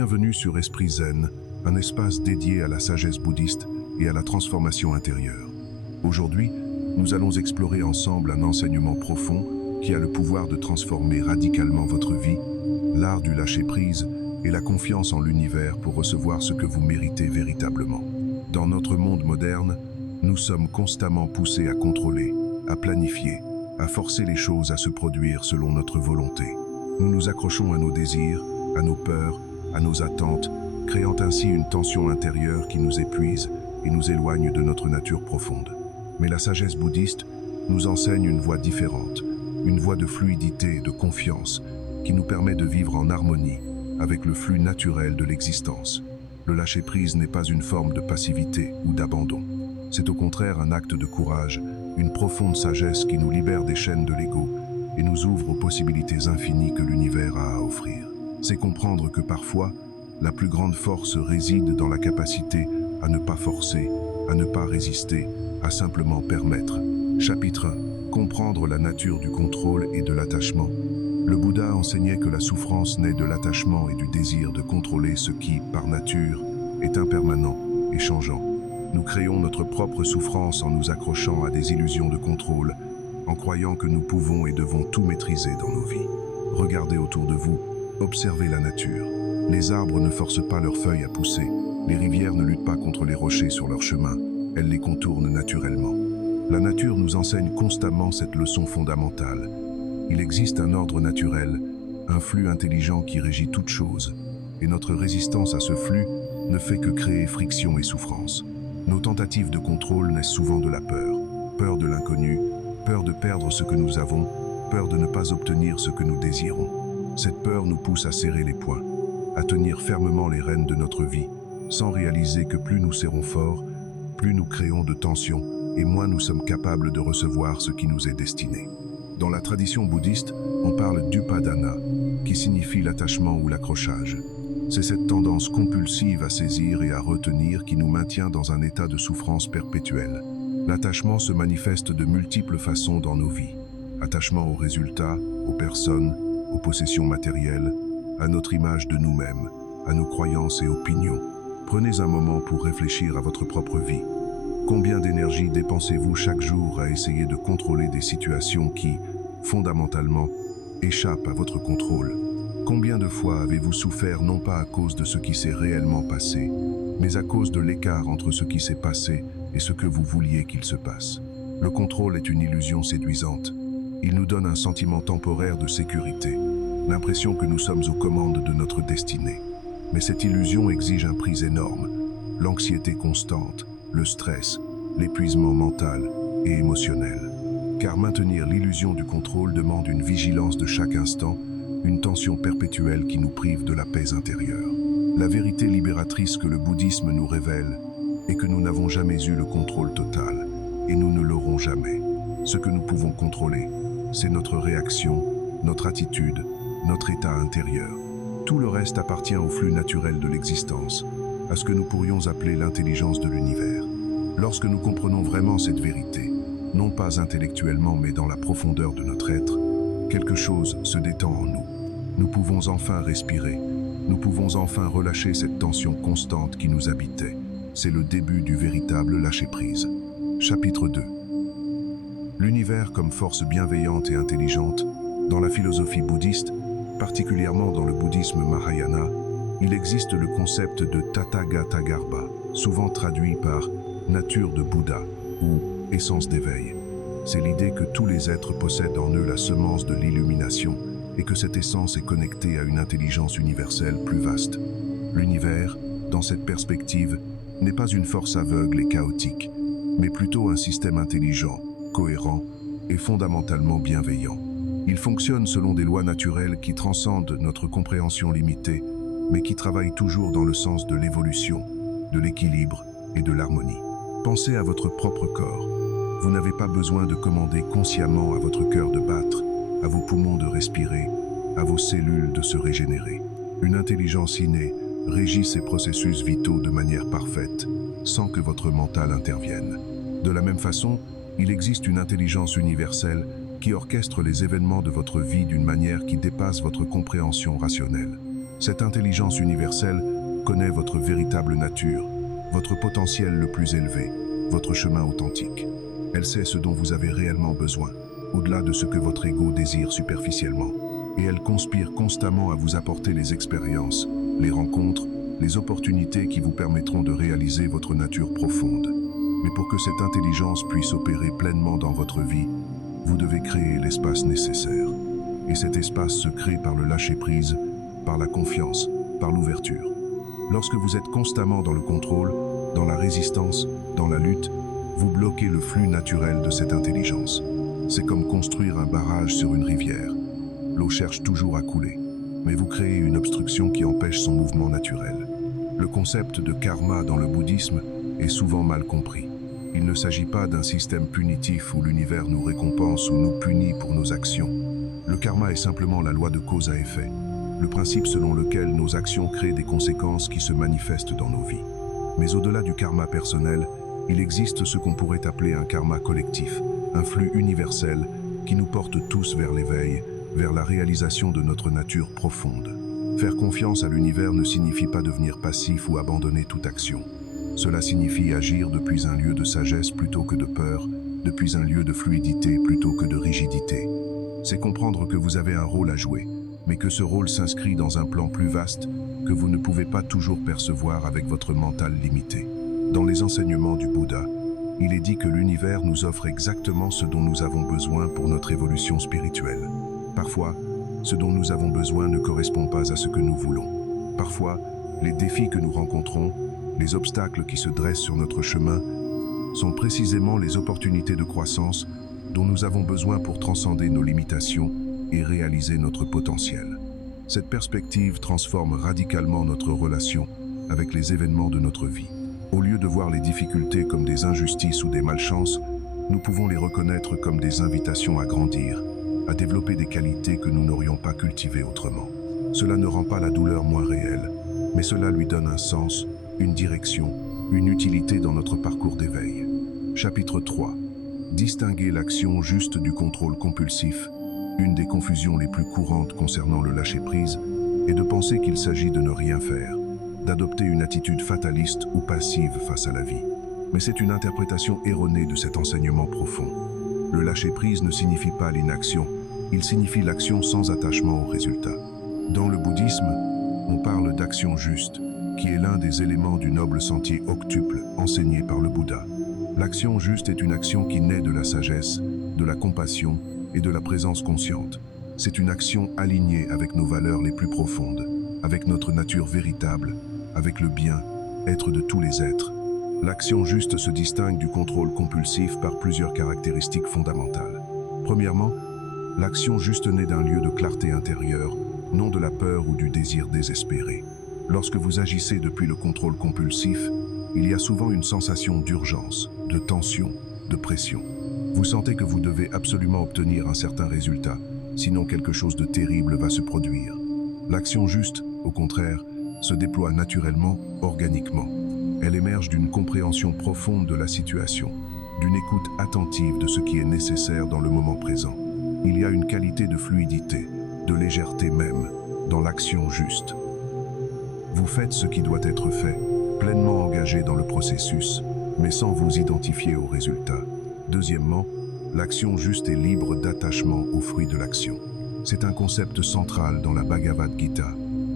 Bienvenue sur Esprit Zen, un espace dédié à la sagesse bouddhiste et à la transformation intérieure. Aujourd'hui, nous allons explorer ensemble un enseignement profond qui a le pouvoir de transformer radicalement votre vie, l'art du lâcher-prise et la confiance en l'univers pour recevoir ce que vous méritez véritablement. Dans notre monde moderne, nous sommes constamment poussés à contrôler, à planifier, à forcer les choses à se produire selon notre volonté. Nous nous accrochons à nos désirs, à nos peurs, à nos attentes, créant ainsi une tension intérieure qui nous épuise et nous éloigne de notre nature profonde. Mais la sagesse bouddhiste nous enseigne une voie différente, une voie de fluidité et de confiance qui nous permet de vivre en harmonie avec le flux naturel de l'existence. Le lâcher-prise n'est pas une forme de passivité ou d'abandon. C'est au contraire un acte de courage, une profonde sagesse qui nous libère des chaînes de l'ego et nous ouvre aux possibilités infinies que l'univers a à offrir. C'est comprendre que parfois, la plus grande force réside dans la capacité à ne pas forcer, à ne pas résister, à simplement permettre. Chapitre 1. Comprendre la nature du contrôle et de l'attachement. Le Bouddha enseignait que la souffrance naît de l'attachement et du désir de contrôler ce qui, par nature, est impermanent et changeant. Nous créons notre propre souffrance en nous accrochant à des illusions de contrôle, en croyant que nous pouvons et devons tout maîtriser dans nos vies. Regardez autour de vous, observez la nature. Les arbres ne forcent pas leurs feuilles à pousser, les rivières ne luttent pas contre les rochers sur leur chemin, elles les contournent naturellement. La nature nous enseigne constamment cette leçon fondamentale. Il existe un ordre naturel, un flux intelligent qui régit toute chose, et notre résistance à ce flux ne fait que créer friction et souffrance. Nos tentatives de contrôle naissent souvent de la peur, peur de l'inconnu, peur de perdre ce que nous avons, peur de ne pas obtenir ce que nous désirons. Cette peur nous pousse à serrer les poings, à tenir fermement les rênes de notre vie, sans réaliser que plus nous serrons fort, plus nous créons de tensions et moins nous sommes capables de recevoir ce qui nous est destiné. Dans la tradition bouddhiste, on parle d'upadana, qui signifie l'attachement ou l'accrochage. C'est cette tendance compulsive à saisir et à retenir qui nous maintient dans un état de souffrance perpétuelle. L'attachement se manifeste de multiples façons dans nos vies. Attachement aux résultats, aux personnes, aux possessions matérielles, à notre image de nous-mêmes, à nos croyances et opinions. Prenez un moment pour réfléchir à votre propre vie. Combien d'énergie dépensez-vous chaque jour à essayer de contrôler des situations qui, fondamentalement, échappent à votre contrôle? Combien de fois avez-vous souffert non pas à cause de ce qui s'est réellement passé, mais à cause de l'écart entre ce qui s'est passé et ce que vous vouliez qu'il se passe? Le contrôle est une illusion séduisante. Il nous donne un sentiment temporaire de sécurité, l'impression que nous sommes aux commandes de notre destinée. Mais cette illusion exige un prix énorme, l'anxiété constante, le stress, l'épuisement mental et émotionnel. Car maintenir l'illusion du contrôle demande une vigilance de chaque instant, une tension perpétuelle qui nous prive de la paix intérieure. La vérité libératrice que le bouddhisme nous révèle est que nous n'avons jamais eu le contrôle total, et nous ne l'aurons jamais. Ce que nous pouvons contrôler, c'est notre réaction, notre attitude, notre état intérieur. Tout le reste appartient au flux naturel de l'existence, à ce que nous pourrions appeler l'intelligence de l'univers. Lorsque nous comprenons vraiment cette vérité, non pas intellectuellement mais dans la profondeur de notre être, quelque chose se détend en nous. Nous pouvons enfin respirer, nous pouvons enfin relâcher cette tension constante qui nous habitait. C'est le début du véritable lâcher-prise. Chapitre 2. L'univers comme force bienveillante et intelligente. Dans la philosophie bouddhiste, particulièrement dans le bouddhisme Mahayana, il existe le concept de Tathagatagarbha, souvent traduit par nature de Bouddha ou essence d'éveil. C'est l'idée que tous les êtres possèdent en eux la semence de l'illumination et que cette essence est connectée à une intelligence universelle plus vaste. L'univers, dans cette perspective, n'est pas une force aveugle et chaotique, mais plutôt un système intelligent, cohérent et fondamentalement bienveillant. Il fonctionne selon des lois naturelles qui transcendent notre compréhension limitée, mais qui travaillent toujours dans le sens de l'évolution, de l'équilibre et de l'harmonie. Pensez à votre propre corps. Vous n'avez pas besoin de commander consciemment à votre cœur de battre, à vos poumons de respirer, à vos cellules de se régénérer. Une intelligence innée régit ces processus vitaux de manière parfaite, sans que votre mental intervienne. De la même façon, il existe une intelligence universelle qui orchestre les événements de votre vie d'une manière qui dépasse votre compréhension rationnelle. Cette intelligence universelle connaît votre véritable nature, votre potentiel le plus élevé, votre chemin authentique. Elle sait ce dont vous avez réellement besoin, au-delà de ce que votre ego désire superficiellement. Et elle conspire constamment à vous apporter les expériences, les rencontres, les opportunités qui vous permettront de réaliser votre nature profonde. Mais pour que cette intelligence puisse opérer pleinement dans votre vie, vous devez créer l'espace nécessaire. Et cet espace se crée par le lâcher-prise, par la confiance, par l'ouverture. Lorsque vous êtes constamment dans le contrôle, dans la résistance, dans la lutte, vous bloquez le flux naturel de cette intelligence. C'est comme construire un barrage sur une rivière. L'eau cherche toujours à couler, mais vous créez une obstruction qui empêche son mouvement naturel. Le concept de karma dans le bouddhisme est souvent mal compris. Il ne s'agit pas d'un système punitif où l'univers nous récompense ou nous punit pour nos actions. Le karma est simplement la loi de cause à effet, le principe selon lequel nos actions créent des conséquences qui se manifestent dans nos vies. Mais au-delà du karma personnel, il existe ce qu'on pourrait appeler un karma collectif, un flux universel qui nous porte tous vers l'éveil, vers la réalisation de notre nature profonde. Faire confiance à l'univers ne signifie pas devenir passif ou abandonner toute action. Cela signifie agir depuis un lieu de sagesse plutôt que de peur, depuis un lieu de fluidité plutôt que de rigidité. C'est comprendre que vous avez un rôle à jouer, mais que ce rôle s'inscrit dans un plan plus vaste que vous ne pouvez pas toujours percevoir avec votre mental limité. Dans les enseignements du Bouddha, il est dit que l'univers nous offre exactement ce dont nous avons besoin pour notre évolution spirituelle. Parfois, ce dont nous avons besoin ne correspond pas à ce que nous voulons. Parfois, les défis que nous rencontrons, les obstacles qui se dressent sur notre chemin, sont précisément les opportunités de croissance dont nous avons besoin pour transcender nos limitations et réaliser notre potentiel. Cette perspective transforme radicalement notre relation avec les événements de notre vie. Au lieu de voir les difficultés comme des injustices ou des malchances, nous pouvons les reconnaître comme des invitations à grandir, à développer des qualités que nous n'aurions pas cultivées autrement. Cela ne rend pas la douleur moins réelle, mais cela lui donne un sens, une direction, une utilité dans notre parcours d'éveil. Chapitre 3. Distinguer l'action juste du contrôle compulsif. Une des confusions les plus courantes concernant le lâcher-prise est de penser qu'il s'agit de ne rien faire, d'adopter une attitude fataliste ou passive face à la vie. Mais c'est une interprétation erronée de cet enseignement profond. Le lâcher-prise ne signifie pas l'inaction, il signifie l'action sans attachement au résultat. Dans le bouddhisme, on parle d'action juste, qui est l'un des éléments du noble sentier octuple enseigné par le Bouddha. L'action juste est une action qui naît de la sagesse, de la compassion et de la présence consciente. C'est une action alignée avec nos valeurs les plus profondes, avec notre nature véritable, avec le bien-être de tous les êtres. L'action juste se distingue du contrôle compulsif par plusieurs caractéristiques fondamentales. Premièrement, l'action juste naît d'un lieu de clarté intérieure, non de la peur ou du désir désespéré. Lorsque vous agissez depuis le contrôle compulsif, il y a souvent une sensation d'urgence, de tension, de pression. Vous sentez que vous devez absolument obtenir un certain résultat, sinon quelque chose de terrible va se produire. L'action juste, au contraire, se déploie naturellement, organiquement. Elle émerge d'une compréhension profonde de la situation, d'une écoute attentive de ce qui est nécessaire dans le moment présent. Il y a une qualité de fluidité, de légèreté même, dans l'action juste. Vous faites ce qui doit être fait, pleinement engagé dans le processus, mais sans vous identifier au résultat. Deuxièmement, l'action juste est libre d'attachement aux fruits de l'action. C'est un concept central dans la Bhagavad Gita,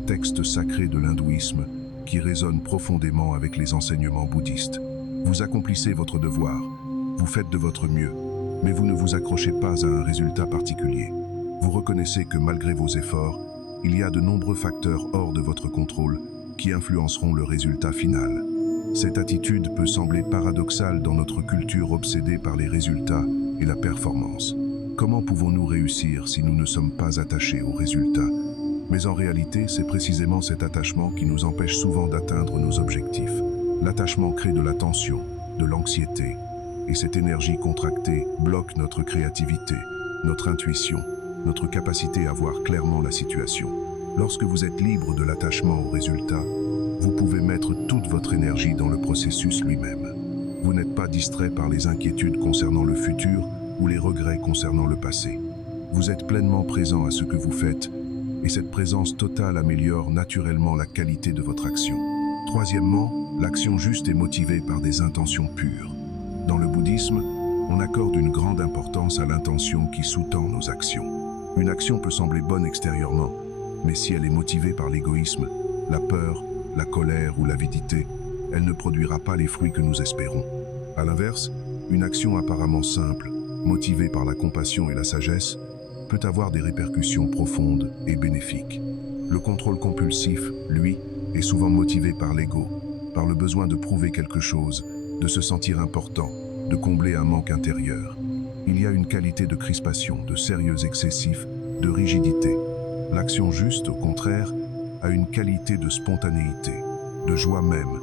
texte sacré de l'hindouisme, qui résonne profondément avec les enseignements bouddhistes. Vous accomplissez votre devoir, vous faites de votre mieux, mais vous ne vous accrochez pas à un résultat particulier. Vous reconnaissez que malgré vos efforts, il y a de nombreux facteurs hors de votre contrôle qui influenceront le résultat final. Cette attitude peut sembler paradoxale dans notre culture obsédée par les résultats et la performance. Comment pouvons-nous réussir si nous ne sommes pas attachés aux résultats? Mais en réalité, c'est précisément cet attachement qui nous empêche souvent d'atteindre nos objectifs. L'attachement crée de la tension, de l'anxiété, et cette énergie contractée bloque notre créativité, notre intuition, notre capacité à voir clairement la situation. Lorsque vous êtes libre de l'attachement au résultat, vous pouvez mettre toute votre énergie dans le processus lui-même. Vous n'êtes pas distrait par les inquiétudes concernant le futur ou les regrets concernant le passé. Vous êtes pleinement présent à ce que vous faites et cette présence totale améliore naturellement la qualité de votre action. Troisièmement, l'action juste est motivée par des intentions pures. Dans le bouddhisme, on accorde une grande importance à l'intention qui sous-tend nos actions. Une action peut sembler bonne extérieurement, mais si elle est motivée par l'égoïsme, la peur, la colère ou l'avidité, elle ne produira pas les fruits que nous espérons. À l'inverse, une action apparemment simple, motivée par la compassion et la sagesse, peut avoir des répercussions profondes et bénéfiques. Le contrôle compulsif, lui, est souvent motivé par l'ego, par le besoin de prouver quelque chose, de se sentir important, de combler un manque intérieur. Il y a une qualité de crispation, de sérieux excessif, de rigidité. L'action juste, au contraire, a une qualité de spontanéité, de joie même,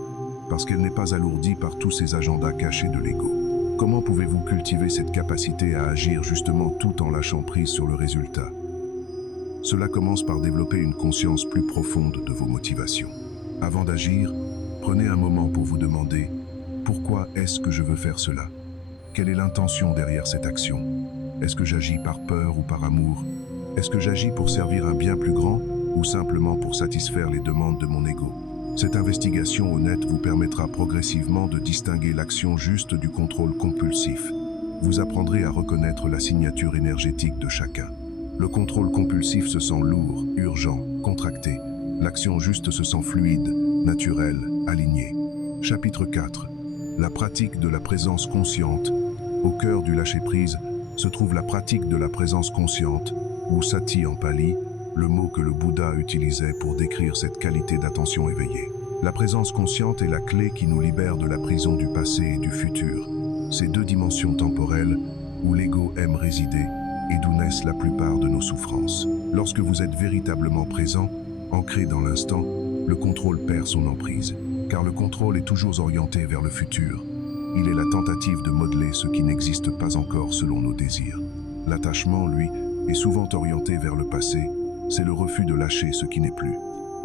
parce qu'elle n'est pas alourdie par tous ces agendas cachés de l'ego. Comment pouvez-vous cultiver cette capacité à agir justement tout en lâchant prise sur le résultat? Cela commence par développer une conscience plus profonde de vos motivations. Avant d'agir, prenez un moment pour vous demander « Pourquoi est-ce que je veux faire cela? Quelle est l'intention derrière cette action? Est-ce que j'agis par peur ou par amour? Est-ce que j'agis pour servir un bien plus grand ou simplement pour satisfaire les demandes de mon ego? » Cette investigation honnête vous permettra progressivement de distinguer l'action juste du contrôle compulsif. Vous apprendrez à reconnaître la signature énergétique de chacun. Le contrôle compulsif se sent lourd, urgent, contracté. L'action juste se sent fluide, naturelle, alignée. Chapitre 4. La pratique de la présence consciente. Au cœur du lâcher-prise se trouve la pratique de la présence consciente, ou sati en pali, le mot que le Bouddha utilisait pour décrire cette qualité d'attention éveillée. La présence consciente est la clé qui nous libère de la prison du passé et du futur, ces deux dimensions temporelles où l'ego aime résider et d'où naissent la plupart de nos souffrances. Lorsque vous êtes véritablement présent, ancré dans l'instant, le contrôle perd son emprise, car le contrôle est toujours orienté vers le futur. Il est la tentative de modeler ce qui n'existe pas encore selon nos désirs. L'attachement, lui, est souvent orienté vers le passé. C'est le refus de lâcher ce qui n'est plus.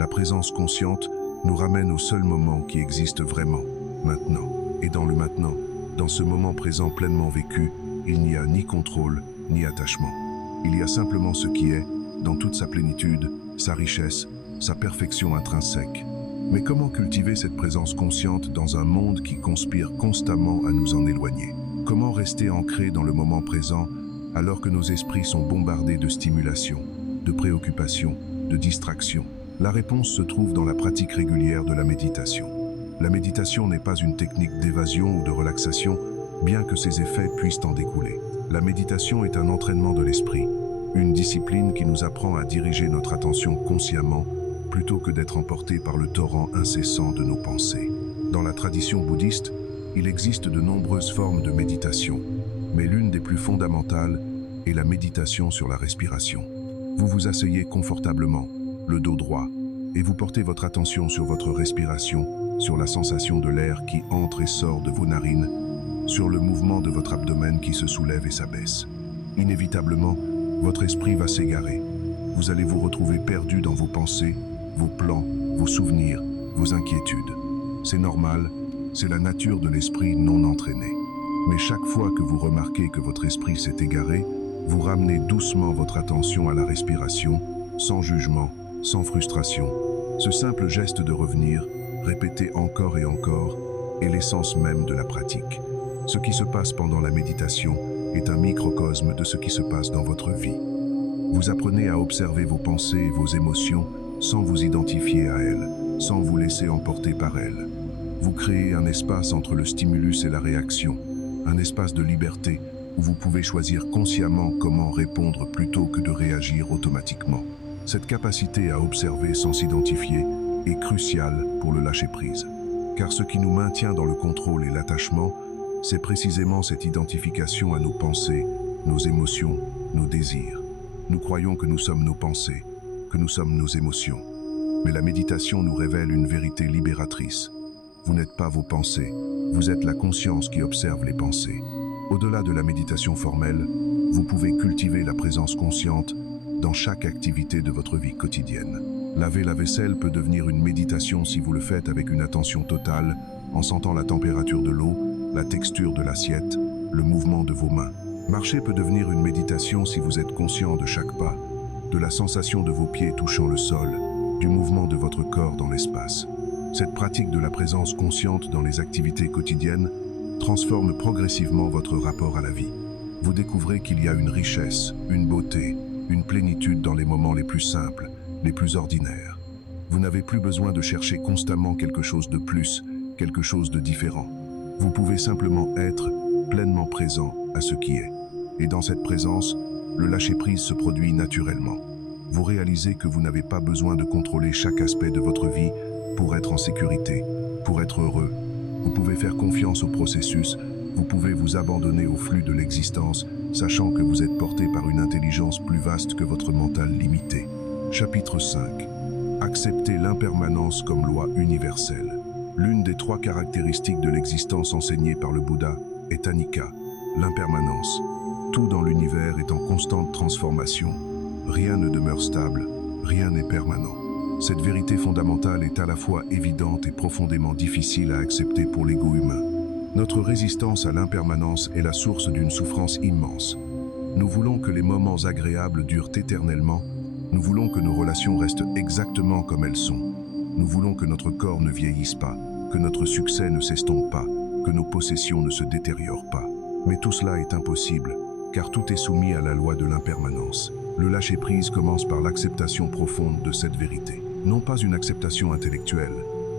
La présence consciente nous ramène au seul moment qui existe vraiment, maintenant. Et dans le maintenant, dans ce moment présent pleinement vécu, il n'y a ni contrôle, ni attachement. Il y a simplement ce qui est, dans toute sa plénitude, sa richesse, sa perfection intrinsèque. Mais comment cultiver cette présence consciente dans un monde qui conspire constamment à nous en éloigner? Comment rester ancré dans le moment présent alors que nos esprits sont bombardés de stimulation, de préoccupation, de distraction? La réponse se trouve dans la pratique régulière de la méditation. La méditation n'est pas une technique d'évasion ou de relaxation, bien que ses effets puissent en découler. La méditation est un entraînement de l'esprit, une discipline qui nous apprend à diriger notre attention consciemment plutôt que d'être emporté par le torrent incessant de nos pensées. Dans la tradition bouddhiste, il existe de nombreuses formes de méditation, mais l'une des plus fondamentales est la méditation sur la respiration. Vous vous asseyez confortablement, le dos droit, et vous portez votre attention sur votre respiration, sur la sensation de l'air qui entre et sort de vos narines, sur le mouvement de votre abdomen qui se soulève et s'abaisse. Inévitablement, votre esprit va s'égarer. Vous allez vous retrouver perdu dans vos pensées, vos plans, vos souvenirs, vos inquiétudes. C'est normal, c'est la nature de l'esprit non entraîné. Mais chaque fois que vous remarquez que votre esprit s'est égaré, vous ramenez doucement votre attention à la respiration, sans jugement, sans frustration. Ce simple geste de revenir, répété encore et encore, est l'essence même de la pratique. Ce qui se passe pendant la méditation est un microcosme de ce qui se passe dans votre vie. Vous apprenez à observer vos pensées et vos émotions sans vous identifier à elles, sans vous laisser emporter par elles. Vous créez un espace entre le stimulus et la réaction, un espace de liberté où vous pouvez choisir consciemment comment répondre plutôt que de réagir automatiquement. Cette capacité à observer sans s'identifier est cruciale pour le lâcher-prise. Car ce qui nous maintient dans le contrôle et l'attachement, c'est précisément cette identification à nos pensées, nos émotions, nos désirs. Nous croyons que nous sommes nos pensées, que nous sommes nos émotions. Mais la méditation nous révèle une vérité libératrice. Vous n'êtes pas vos pensées, vous êtes la conscience qui observe les pensées. Au-delà de la méditation formelle, vous pouvez cultiver la présence consciente dans chaque activité de votre vie quotidienne. Laver la vaisselle peut devenir une méditation si vous le faites avec une attention totale, en sentant la température de l'eau, la texture de l'assiette, le mouvement de vos mains. Marcher peut devenir une méditation si vous êtes conscient de chaque pas, de la sensation de vos pieds touchant le sol, du mouvement de votre corps dans l'espace. Cette pratique de la présence consciente dans les activités quotidiennes transforme progressivement votre rapport à la vie. Vous découvrez qu'il y a une richesse, une beauté, une plénitude dans les moments les plus simples, les plus ordinaires. Vous n'avez plus besoin de chercher constamment quelque chose de plus, quelque chose de différent. Vous pouvez simplement être pleinement présent à ce qui est. Et dans cette présence, le lâcher-prise se produit naturellement. Vous réalisez que vous n'avez pas besoin de contrôler chaque aspect de votre vie pour être en sécurité, pour être heureux. Vous pouvez faire confiance au processus, vous pouvez vous abandonner au flux de l'existence, sachant que vous êtes porté par une intelligence plus vaste que votre mental limité. Chapitre 5. Accepter l'impermanence comme loi universelle. L'une des 3 caractéristiques de l'existence enseignée par le Bouddha est anicca, l'impermanence. Tout dans l'univers est en constante transformation. Rien ne demeure stable, rien n'est permanent. Cette vérité fondamentale est à la fois évidente et profondément difficile à accepter pour l'ego humain. Notre résistance à l'impermanence est la source d'une souffrance immense. Nous voulons que les moments agréables durent éternellement. Nous voulons que nos relations restent exactement comme elles sont. Nous voulons que notre corps ne vieillisse pas, que notre succès ne s'estompe pas, que nos possessions ne se détériorent pas. Mais tout cela est impossible, car tout est soumis à la loi de l'impermanence. Le lâcher-prise commence par l'acceptation profonde de cette vérité. Non pas une acceptation intellectuelle,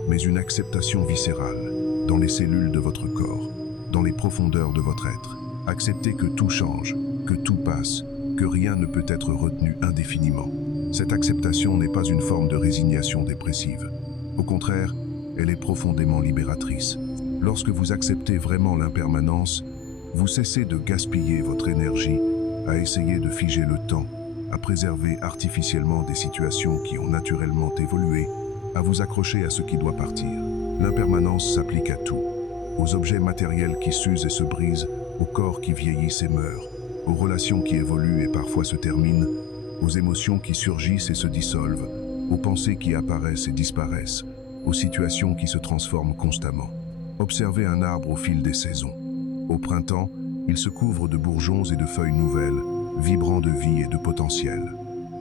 mais une acceptation viscérale, dans les cellules de votre corps, dans les profondeurs de votre être. Acceptez que tout change, que tout passe, que rien ne peut être retenu indéfiniment. Cette acceptation n'est pas une forme de résignation dépressive. Au contraire, elle est profondément libératrice. Lorsque vous acceptez vraiment l'impermanence, vous cessez de gaspiller votre énergie à essayer de figer le temps, à préserver artificiellement des situations qui ont naturellement évolué, à vous accrocher à ce qui doit partir. L'impermanence s'applique à tout, aux objets matériels qui s'usent et se brisent, aux corps qui vieillissent et meurent, aux relations qui évoluent et parfois se terminent, aux émotions qui surgissent et se dissolvent, aux pensées qui apparaissent et disparaissent, aux situations qui se transforment constamment. Observez un arbre au fil des saisons. Au printemps, il se couvre de bourgeons et de feuilles nouvelles, vibrant de vie et de potentiel.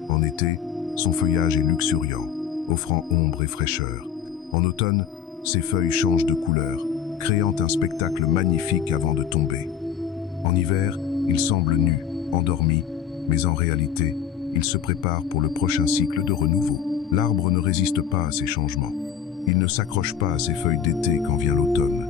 En été, son feuillage est luxuriant, offrant ombre et fraîcheur. En automne, ses feuilles changent de couleur, créant un spectacle magnifique avant de tomber. En hiver, il semble nu, endormi, mais en réalité, il se prépare pour le prochain cycle de renouveau. L'arbre ne résiste pas à ces changements. Il ne s'accroche pas à ses feuilles d'été quand vient l'automne.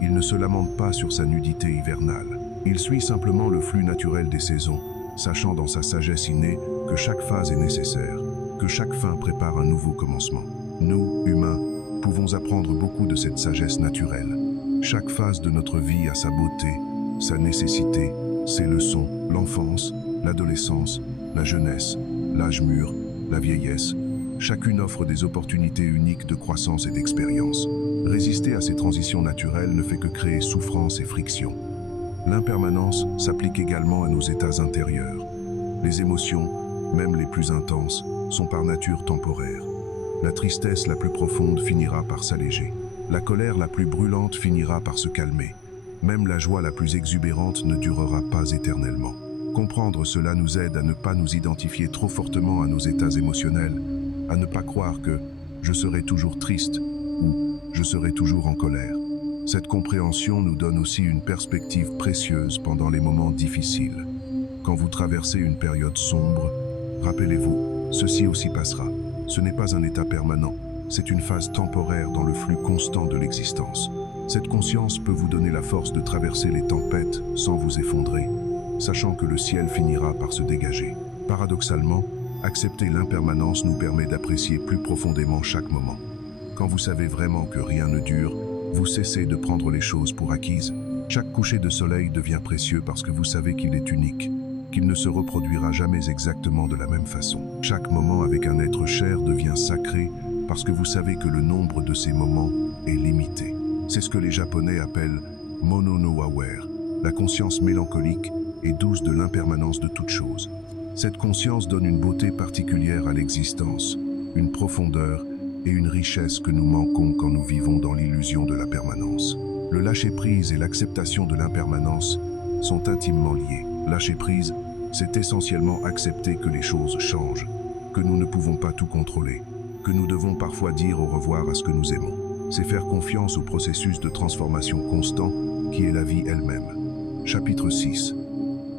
Il ne se lamente pas sur sa nudité hivernale. Il suit simplement le flux naturel des saisons, sachant dans sa sagesse innée que chaque phase est nécessaire, que chaque fin prépare un nouveau commencement. Nous, humains, pouvons apprendre beaucoup de cette sagesse naturelle. Chaque phase de notre vie a sa beauté, sa nécessité, ses leçons, l'enfance, l'adolescence, la jeunesse, l'âge mûr, la vieillesse. Chacune offre des opportunités uniques de croissance et d'expérience. Résister à ces transitions naturelles ne fait que créer souffrance et friction. L'impermanence s'applique également à nos états intérieurs. Les émotions, même les plus intenses, sont par nature temporaires. La tristesse la plus profonde finira par s'alléger. La colère la plus brûlante finira par se calmer. Même la joie la plus exubérante ne durera pas éternellement. Comprendre cela nous aide à ne pas nous identifier trop fortement à nos états émotionnels, à ne pas croire que « je serai toujours triste » ou « je serai toujours en colère ». Cette compréhension nous donne aussi une perspective précieuse pendant les moments difficiles. Quand vous traversez une période sombre, rappelez-vous, ceci aussi passera. Ce n'est pas un état permanent, c'est une phase temporaire dans le flux constant de l'existence. Cette conscience peut vous donner la force de traverser les tempêtes sans vous effondrer, sachant que le ciel finira par se dégager. Paradoxalement, accepter l'impermanence nous permet d'apprécier plus profondément chaque moment. Quand vous savez vraiment que rien ne dure, vous cessez de prendre les choses pour acquises. Chaque coucher de soleil devient précieux parce que vous savez qu'il est unique, qu'il ne se reproduira jamais exactement de la même façon. Chaque moment avec un être cher devient sacré parce que vous savez que le nombre de ces moments est limité. C'est ce que les Japonais appellent Mono no Aware, la conscience mélancolique et douce de l'impermanence de toute chose. Cette conscience donne une beauté particulière à l'existence, une profondeur et une richesse que nous manquons quand nous vivons dans l'illusion de la permanence. Le lâcher-prise et l'acceptation de l'impermanence sont intimement liés. Lâcher prise, C'est essentiellement accepter que les choses changent, que nous ne pouvons pas tout contrôler, que nous devons parfois dire au revoir à ce que nous aimons. C'est faire confiance au processus de transformation constant qui est la vie elle-même. Chapitre 6.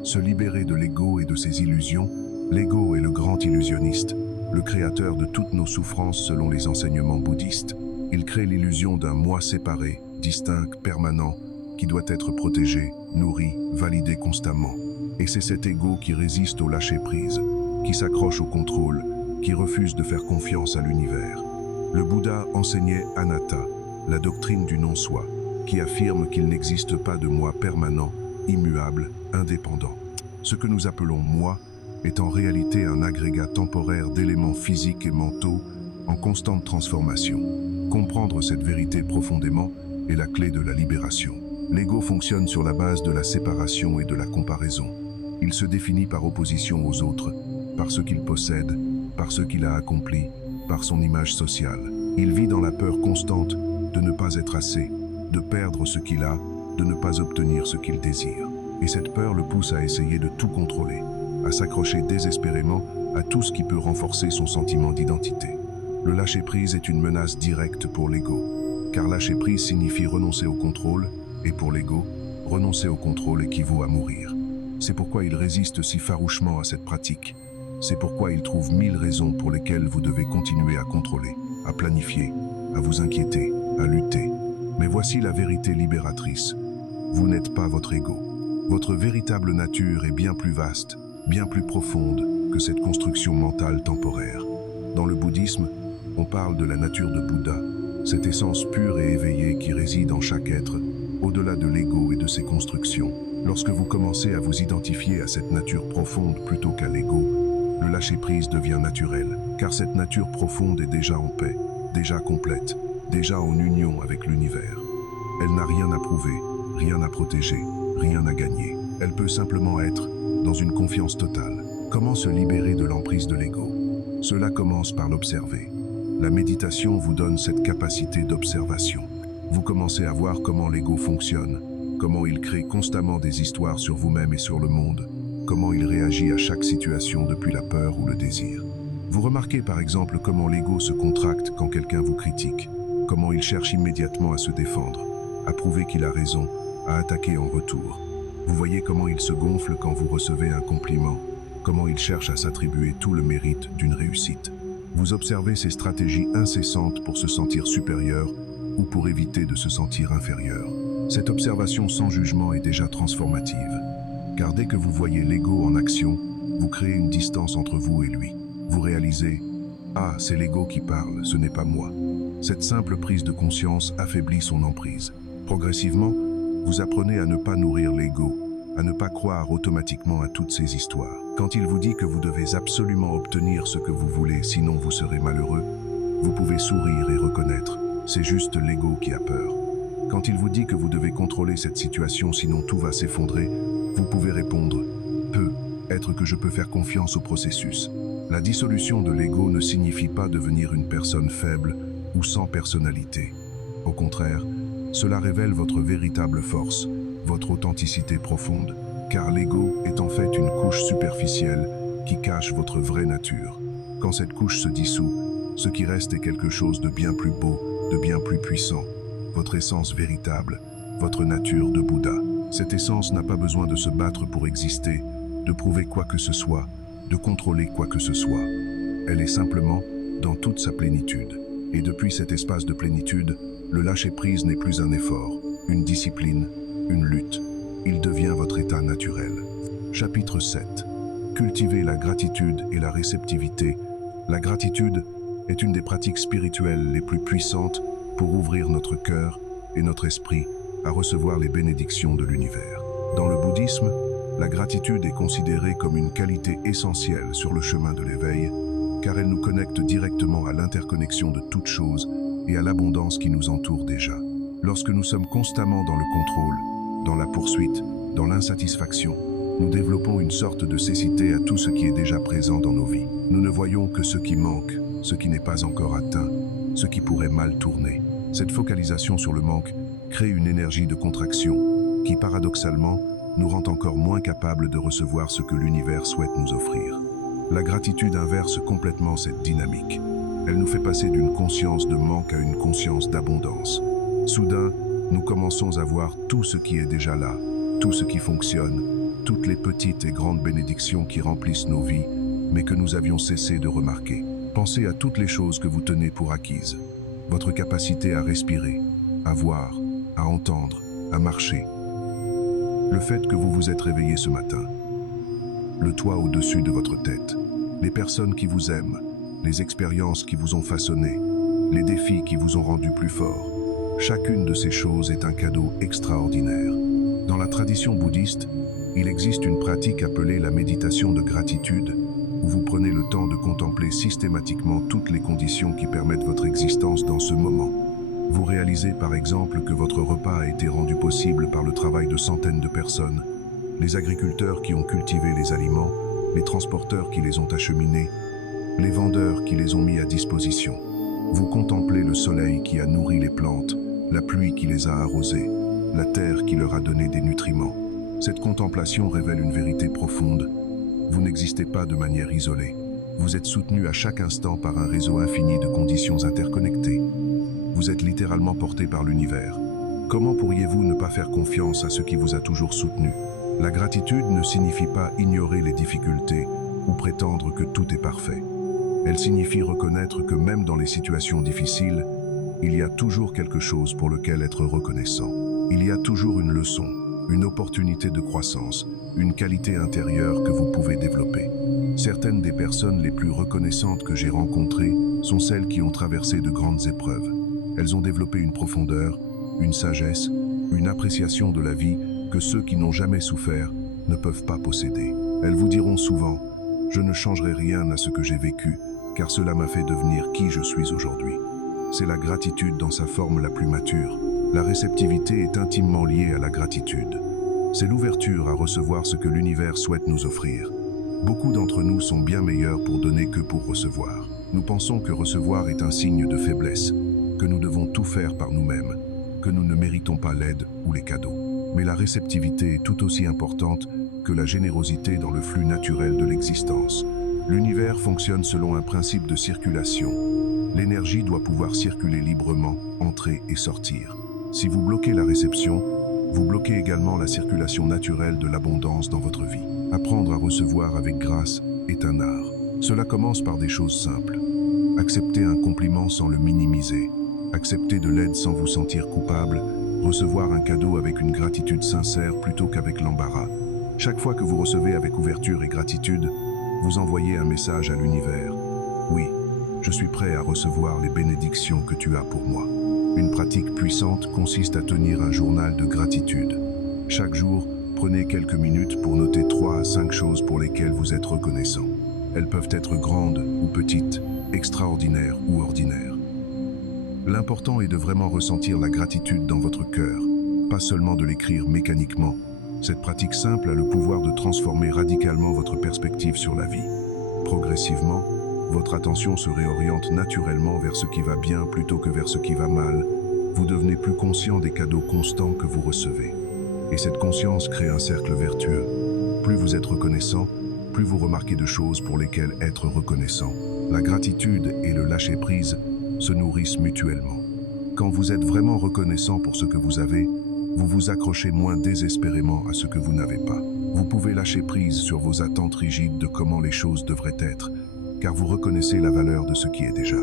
Se libérer de l'ego et de ses illusions. L'ego est le grand illusionniste, le créateur de toutes nos souffrances selon les enseignements bouddhistes. Il crée l'illusion d'un moi séparé, distinct, permanent, qui doit être protégé, nourri, validé constamment. Et c'est cet ego qui résiste au lâcher-prise, qui s'accroche au contrôle, qui refuse de faire confiance à l'univers. Le Bouddha enseignait Anatta, la doctrine du non-soi, qui affirme qu'il n'existe pas de moi permanent, immuable, indépendant. Ce que nous appelons moi est en réalité un agrégat temporaire d'éléments physiques et mentaux en constante transformation. Comprendre cette vérité profondément est la clé de la libération. L'ego fonctionne sur la base de la séparation et de la comparaison. Il se définit par opposition aux autres, par ce qu'il possède, par ce qu'il a accompli, par son image sociale. Il vit dans la peur constante de ne pas être assez, de perdre ce qu'il a, de ne pas obtenir ce qu'il désire. Et cette peur le pousse à essayer de tout contrôler, à s'accrocher désespérément à tout ce qui peut renforcer son sentiment d'identité. Le lâcher-prise est une menace directe pour l'ego, car lâcher-prise signifie renoncer au contrôle, et pour l'ego, renoncer au contrôle équivaut à mourir. C'est pourquoi il résiste si farouchement à cette pratique. C'est pourquoi il trouve 1000 raisons pour lesquelles vous devez continuer à contrôler, à planifier, à vous inquiéter, à lutter. Mais voici la vérité libératrice. Vous n'êtes pas votre ego. Votre véritable nature est bien plus vaste, bien plus profonde que cette construction mentale temporaire. Dans le bouddhisme, on parle de la nature de Bouddha, cette essence pure et éveillée qui réside en chaque être, au-delà de l'ego et de ses constructions. Lorsque vous commencez à vous identifier à cette nature profonde plutôt qu'à l'ego, le lâcher-prise devient naturel, car cette nature profonde est déjà en paix, déjà complète, déjà en union avec l'univers. Elle n'a rien à prouver, rien à protéger, rien à gagner. Elle peut simplement être dans une confiance totale. Comment se libérer de l'emprise de l'ego? Cela commence par l'observer. La méditation vous donne cette capacité d'observation. Vous commencez à voir comment l'ego fonctionne, comment il crée constamment des histoires sur vous-même et sur le monde, comment il réagit à chaque situation depuis la peur ou le désir. Vous remarquez par exemple comment l'ego se contracte quand quelqu'un vous critique, comment il cherche immédiatement à se défendre, à prouver qu'il a raison, à attaquer en retour. Vous voyez comment il se gonfle quand vous recevez un compliment, comment il cherche à s'attribuer tout le mérite d'une réussite. Vous observez ces stratégies incessantes pour se sentir supérieur ou pour éviter de se sentir inférieur. Cette observation sans jugement est déjà transformative, car dès que vous voyez l'ego en action, vous créez une distance entre vous et lui. Vous réalisez « Ah, c'est l'ego qui parle, ce n'est pas moi ». Cette simple prise de conscience affaiblit son emprise. Progressivement, vous apprenez à ne pas nourrir l'ego, à ne pas croire automatiquement à toutes ces histoires. Quand il vous dit que vous devez absolument obtenir ce que vous voulez, sinon vous serez malheureux, vous pouvez sourire et reconnaître, c'est juste l'ego qui a peur. Quand il vous dit que vous devez contrôler cette situation, sinon tout va s'effondrer, vous pouvez répondre, peut être que je peux faire confiance au processus. La dissolution de l'ego ne signifie pas devenir une personne faible ou sans personnalité. Au contraire, cela révèle votre véritable force, votre authenticité profonde, car l'ego est en fait une couche superficielle qui cache votre vraie nature. Quand cette couche se dissout, ce qui reste est quelque chose de bien plus beau, de bien plus puissant, votre essence véritable, votre nature de Bouddha. Cette essence n'a pas besoin de se battre pour exister, de prouver quoi que ce soit, de contrôler quoi que ce soit. Elle est simplement dans toute sa plénitude. Et depuis cet espace de plénitude, le lâcher-prise n'est plus un effort, une discipline, une lutte. Il devient votre état naturel. Chapitre 7. Cultiver la gratitude et la réceptivité. La gratitude est une des pratiques spirituelles les plus puissantes pour ouvrir notre cœur et notre esprit à recevoir les bénédictions de l'univers. Dans le bouddhisme, la gratitude est considérée comme une qualité essentielle sur le chemin de l'éveil, car elle nous connecte directement à l'interconnexion de toutes choses et à l'abondance qui nous entoure déjà. Lorsque nous sommes constamment dans le contrôle, dans la poursuite, dans l'insatisfaction, nous développons une sorte de cécité à tout ce qui est déjà présent dans nos vies. Nous ne voyons que ce qui manque, ce qui n'est pas encore atteint, ce qui pourrait mal tourner. Cette focalisation sur le manque crée une énergie de contraction qui, paradoxalement, nous rend encore moins capables de recevoir ce que l'univers souhaite nous offrir. La gratitude inverse complètement cette dynamique. Elle nous fait passer d'une conscience de manque à une conscience d'abondance. Soudain, nous commençons à voir tout ce qui est déjà là, tout ce qui fonctionne, toutes les petites et grandes bénédictions qui remplissent nos vies, mais que nous avions cessé de remarquer. Pensez à toutes les choses que vous tenez pour acquises. Votre capacité à respirer, à voir, à entendre, à marcher. Le fait que vous vous êtes réveillé ce matin. Le toit au-dessus de votre tête. Les personnes qui vous aiment. Les expériences qui vous ont façonné. Les défis qui vous ont rendu plus fort. Chacune de ces choses est un cadeau extraordinaire. Dans la tradition bouddhiste, il existe une pratique appelée la méditation de gratitude, où vous prenez le temps de contempler systématiquement toutes les conditions qui permettent votre existence dans ce moment. Vous réalisez par exemple que votre repas a été rendu possible par le travail de centaines de personnes, les agriculteurs qui ont cultivé les aliments, les transporteurs qui les ont acheminés, les vendeurs qui les ont mis à disposition. Vous contemplez le soleil qui a nourri les plantes, la pluie qui les a arrosées, la terre qui leur a donné des nutriments. Cette contemplation révèle une vérité profonde. Vous n'existez pas de manière isolée. Vous êtes soutenu à chaque instant par un réseau infini de conditions interconnectées. Vous êtes littéralement porté par l'univers. Comment pourriez-vous ne pas faire confiance à ce qui vous a toujours soutenu? La gratitude ne signifie pas ignorer les difficultés ou prétendre que tout est parfait. Elle signifie reconnaître que même dans les situations difficiles, il y a toujours quelque chose pour lequel être reconnaissant. Il y a toujours une leçon, une opportunité de croissance, une qualité intérieure que vous pouvez développer. Certaines des personnes les plus reconnaissantes que j'ai rencontrées sont celles qui ont traversé de grandes épreuves. Elles ont développé une profondeur, une sagesse, une appréciation de la vie que ceux qui n'ont jamais souffert ne peuvent pas posséder. Elles vous diront souvent « Je ne changerai rien à ce que j'ai vécu, car cela m'a fait devenir qui je suis aujourd'hui ». C'est la gratitude dans sa forme la plus mature. La réceptivité est intimement liée à la gratitude. C'est l'ouverture à recevoir ce que l'univers souhaite nous offrir. Beaucoup d'entre nous sont bien meilleurs pour donner que pour recevoir. Nous pensons que recevoir est un signe de faiblesse, que nous devons tout faire par nous-mêmes, que nous ne méritons pas l'aide ou les cadeaux. Mais la réceptivité est tout aussi importante que la générosité dans le flux naturel de l'existence. L'univers fonctionne selon un principe de circulation. L'énergie doit pouvoir circuler librement, entrer et sortir. Si vous bloquez la réception, vous bloquez également la circulation naturelle de l'abondance dans votre vie. Apprendre à recevoir avec grâce est un art. Cela commence par des choses simples. Accepter un compliment sans le minimiser. Accepter de l'aide sans vous sentir coupable. Recevoir un cadeau avec une gratitude sincère plutôt qu'avec l'embarras. Chaque fois que vous recevez avec ouverture et gratitude, vous envoyez un message à l'univers. Oui, je suis prêt à recevoir les bénédictions que tu as pour moi. Une pratique puissante consiste à tenir un journal de gratitude. Chaque jour, prenez quelques minutes pour noter 3 à 5 choses pour lesquelles vous êtes reconnaissant. Elles peuvent être grandes ou petites, extraordinaires ou ordinaires. L'important est de vraiment ressentir la gratitude dans votre cœur, pas seulement de l'écrire mécaniquement. Cette pratique simple a le pouvoir de transformer radicalement votre perspective sur la vie. Progressivement, votre attention se réoriente naturellement vers ce qui va bien plutôt que vers ce qui va mal. Vous devenez plus conscient des cadeaux constants que vous recevez. Et cette conscience crée un cercle vertueux. Plus vous êtes reconnaissant, plus vous remarquez de choses pour lesquelles être reconnaissant. La gratitude et le lâcher-prise se nourrissent mutuellement. Quand vous êtes vraiment reconnaissant pour ce que vous avez, vous vous accrochez moins désespérément à ce que vous n'avez pas. Vous pouvez lâcher prise sur vos attentes rigides de comment les choses devraient être, car vous reconnaissez la valeur de ce qui est déjà.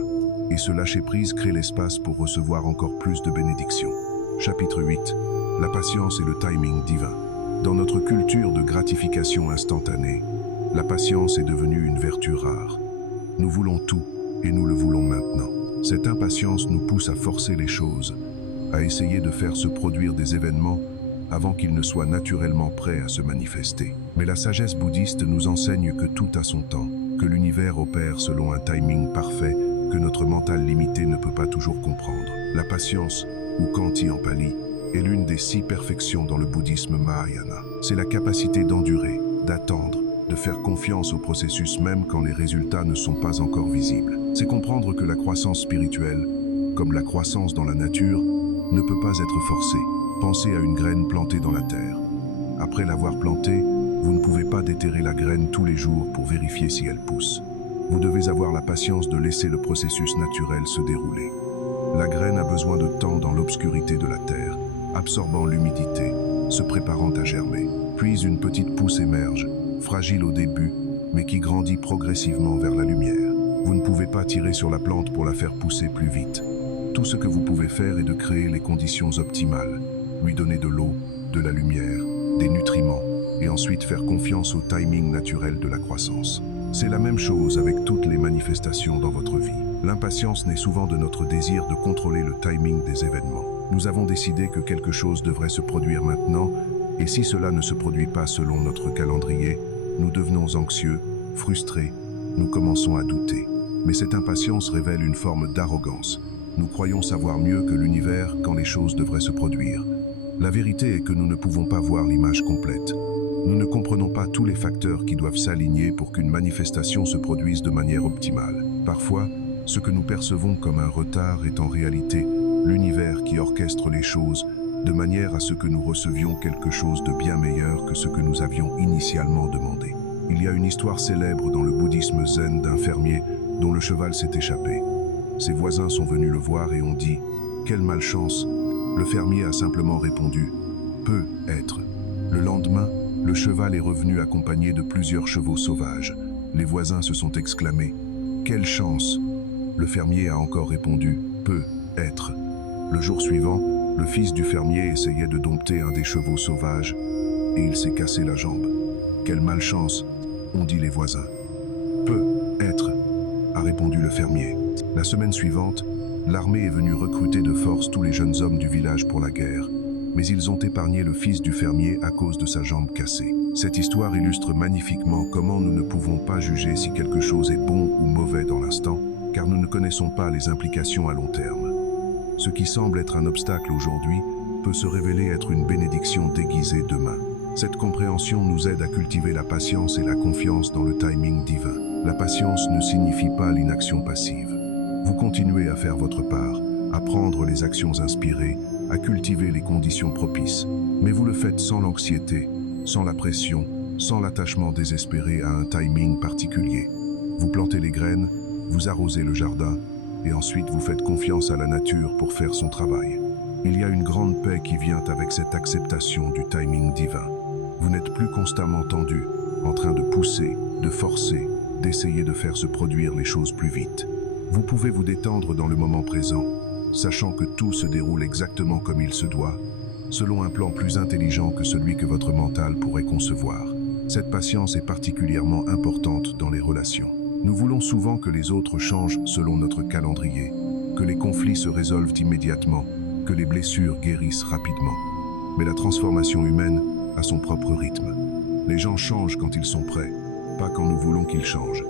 Et ce lâcher-prise crée l'espace pour recevoir encore plus de bénédictions. Chapitre 8. La patience et le timing divin. Dans notre culture de gratification instantanée, la patience est devenue une vertu rare. Nous voulons tout, et nous le voulons maintenant. Cette impatience nous pousse à forcer les choses, à essayer de faire se produire des événements avant qu'ils ne soient naturellement prêts à se manifester. Mais la sagesse bouddhiste nous enseigne que tout a son temps, que l'univers opère selon un timing parfait que notre mental limité ne peut pas toujours comprendre. La patience, ou Khanti en pali, est l'une des 6 perfections dans le bouddhisme Mahayana. C'est la capacité d'endurer, d'attendre, de faire confiance au processus même quand les résultats ne sont pas encore visibles. C'est comprendre que la croissance spirituelle, comme la croissance dans la nature, ne peut pas être forcée. Pensez à une graine plantée dans la terre. Après l'avoir plantée, vous ne pouvez pas déterrer la graine tous les jours pour vérifier si elle pousse. Vous devez avoir la patience de laisser le processus naturel se dérouler. La graine a besoin de temps dans l'obscurité de la terre, absorbant l'humidité, se préparant à germer. Puis une petite pousse émerge, fragile au début, mais qui grandit progressivement vers la lumière. Vous ne pouvez pas tirer sur la plante pour la faire pousser plus vite. Tout ce que vous pouvez faire est de créer les conditions optimales, lui donner de l'eau, de la lumière, des nutriments, et ensuite faire confiance au timing naturel de la croissance. C'est la même chose avec toutes les manifestations dans votre vie. L'impatience naît souvent de notre désir de contrôler le timing des événements. Nous avons décidé que quelque chose devrait se produire maintenant, et si cela ne se produit pas selon notre calendrier, nous devenons anxieux, frustrés, nous commençons à douter. Mais cette impatience révèle une forme d'arrogance. Nous croyons savoir mieux que l'univers quand les choses devraient se produire. La vérité est que nous ne pouvons pas voir l'image complète. Nous ne comprenons pas tous les facteurs qui doivent s'aligner pour qu'une manifestation se produise de manière optimale. Parfois, ce que nous percevons comme un retard est en réalité l'univers qui orchestre les choses de manière à ce que nous recevions quelque chose de bien meilleur que ce que nous avions initialement demandé. Il y a une histoire célèbre dans le bouddhisme zen d'un fermier dont le cheval s'est échappé. Ses voisins sont venus le voir et ont dit « Quelle malchance !» Le fermier a simplement répondu « Peut être ». Le lendemain, le cheval est revenu accompagné de plusieurs chevaux sauvages. Les voisins se sont exclamés « Quelle chance !» Le fermier a encore répondu « Peut être ». Le jour suivant, le fils du fermier essayait de dompter un des chevaux sauvages et il s'est cassé la jambe. « Quelle malchance !» ont dit les voisins. « Peut être », a répondu le fermier. La semaine suivante, l'armée est venue recruter de force tous les jeunes hommes du village pour la guerre, mais ils ont épargné le fils du fermier à cause de sa jambe cassée. Cette histoire illustre magnifiquement comment nous ne pouvons pas juger si quelque chose est bon ou mauvais dans l'instant, car nous ne connaissons pas les implications à long terme. Ce qui semble être un obstacle aujourd'hui peut se révéler être une bénédiction déguisée demain. Cette compréhension nous aide à cultiver la patience et la confiance dans le timing divin. La patience ne signifie pas l'inaction passive. Vous continuez à faire votre part, à prendre les actions inspirées, à cultiver les conditions propices, mais vous le faites sans l'anxiété, sans la pression, sans l'attachement désespéré à un timing particulier. Vous plantez les graines, vous arrosez le jardin, et ensuite vous faites confiance à la nature pour faire son travail. Il y a une grande paix qui vient avec cette acceptation du timing divin. Vous n'êtes plus constamment tendu, en train de pousser, de forcer, d'essayer de faire se produire les choses plus vite. Vous pouvez vous détendre dans le moment présent, sachant que tout se déroule exactement comme il se doit, selon un plan plus intelligent que celui que votre mental pourrait concevoir. Cette patience est particulièrement importante dans les relations. Nous voulons souvent que les autres changent selon notre calendrier, que les conflits se résolvent immédiatement, que les blessures guérissent rapidement. Mais la transformation humaine a son propre rythme. Les gens changent quand ils sont prêts, pas quand nous voulons qu'ils changent.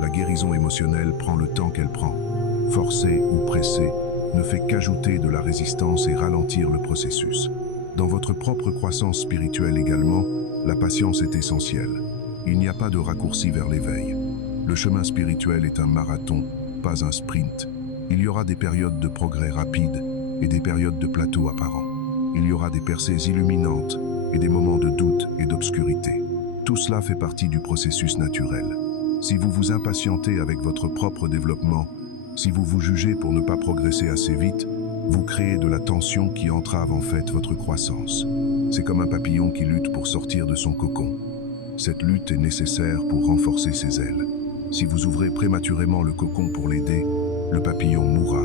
La guérison émotionnelle prend le temps qu'elle prend. Forcer ou presser ne fait qu'ajouter de la résistance et ralentir le processus. Dans votre propre croissance spirituelle également, la patience est essentielle. Il n'y a pas de raccourci vers l'éveil. Le chemin spirituel est un marathon, pas un sprint. Il y aura des périodes de progrès rapides et des périodes de plateau apparent. Il y aura des percées illuminantes et des moments de doute et d'obscurité. Tout cela fait partie du processus naturel. Si vous vous impatientez avec votre propre développement, si vous vous jugez pour ne pas progresser assez vite, vous créez de la tension qui entrave en fait votre croissance. C'est comme un papillon qui lutte pour sortir de son cocon. Cette lutte est nécessaire pour renforcer ses ailes. Si vous ouvrez prématurément le cocon pour l'aider, le papillon mourra,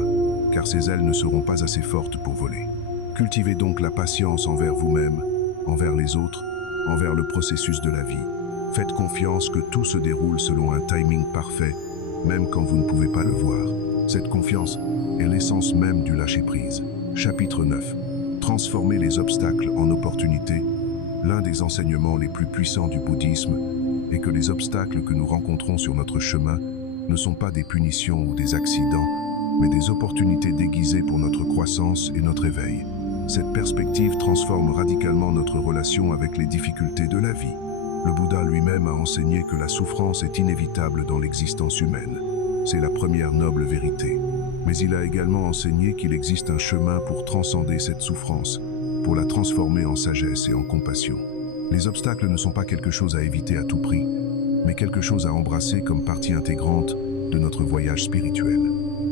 car ses ailes ne seront pas assez fortes pour voler. Cultivez donc la patience envers vous-même, envers les autres, envers le processus de la vie. Faites confiance que tout se déroule selon un timing parfait, même quand vous ne pouvez pas le voir. Cette confiance est l'essence même du lâcher-prise. Chapitre 9. Transformer les obstacles en opportunités. L'un des enseignements les plus puissants du bouddhisme est que les obstacles que nous rencontrons sur notre chemin ne sont pas des punitions ou des accidents, mais des opportunités déguisées pour notre croissance et notre éveil. Cette perspective transforme radicalement notre relation avec les difficultés de la vie. Le Bouddha lui-même a enseigné que la souffrance est inévitable dans l'existence humaine. C'est la première noble vérité. Mais il a également enseigné qu'il existe un chemin pour transcender cette souffrance, pour la transformer en sagesse et en compassion. Les obstacles ne sont pas quelque chose à éviter à tout prix, mais quelque chose à embrasser comme partie intégrante de notre voyage spirituel.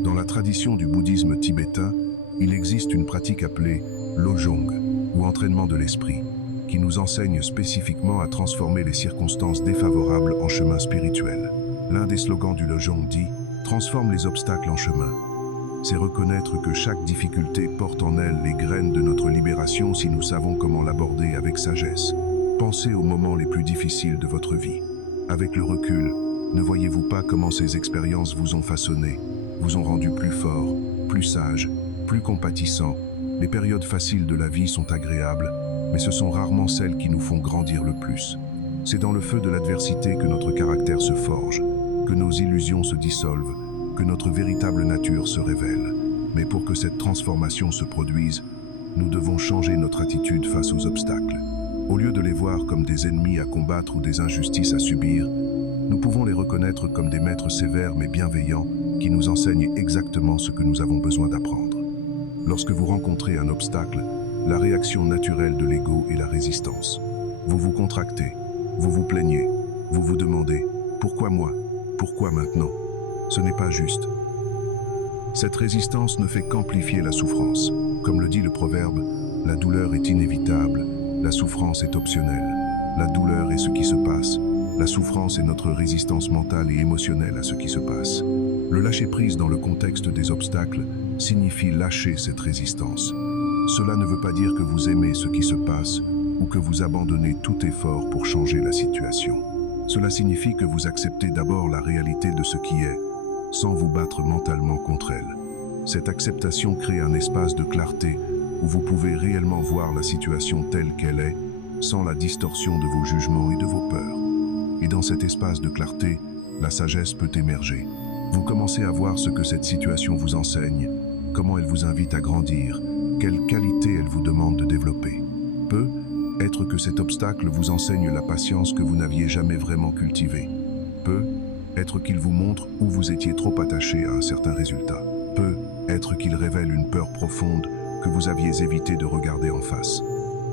Dans la tradition du bouddhisme tibétain, il existe une pratique appelée Lojong, ou entraînement de l'esprit, qui nous enseigne spécifiquement à transformer les circonstances défavorables en chemin spirituel. L'un des slogans du Lojong dit « Transforme les obstacles en chemin ». C'est reconnaître que chaque difficulté porte en elle les graines de notre libération si nous savons comment l'aborder avec sagesse. Pensez aux moments les plus difficiles de votre vie. Avec le recul, ne voyez-vous pas comment ces expériences vous ont façonné, vous ont rendu plus fort, plus sage, plus compatissant? Les périodes faciles de la vie sont agréables, mais ce sont rarement celles qui nous font grandir le plus. C'est dans le feu de l'adversité que notre caractère se forge, que nos illusions se dissolvent, que notre véritable nature se révèle. Mais pour que cette transformation se produise, nous devons changer notre attitude face aux obstacles. Au lieu de les voir comme des ennemis à combattre ou des injustices à subir, nous pouvons les reconnaître comme des maîtres sévères mais bienveillants qui nous enseignent exactement ce que nous avons besoin d'apprendre. Lorsque vous rencontrez un obstacle, la réaction naturelle de l'ego est la résistance. Vous vous contractez, vous vous plaignez, vous vous demandez « Pourquoi moi? Pourquoi maintenant ?» Ce n'est pas juste. Cette résistance ne fait qu'amplifier la souffrance. Comme le dit le proverbe, la douleur est inévitable, la souffrance est optionnelle. La douleur est ce qui se passe. La souffrance est notre résistance mentale et émotionnelle à ce qui se passe. Le lâcher-prise dans le contexte des obstacles signifie lâcher cette résistance. Cela ne veut pas dire que vous aimez ce qui se passe ou que vous abandonnez tout effort pour changer la situation. Cela signifie que vous acceptez d'abord la réalité de ce qui est, sans vous battre mentalement contre elle. Cette acceptation crée un espace de clarté où vous pouvez réellement voir la situation telle qu'elle est, sans la distorsion de vos jugements et de vos peurs. Et dans cet espace de clarté, la sagesse peut émerger. Vous commencez à voir ce que cette situation vous enseigne, comment elle vous invite à grandir, quelles qualités elle vous demande de développer. Peut être que cet obstacle vous enseigne la patience que vous n'aviez jamais vraiment cultivée. Peut être qu'il vous montre où vous étiez trop attaché à un certain résultat. Peut être qu'il révèle une peur profonde que vous aviez évité de regarder en face.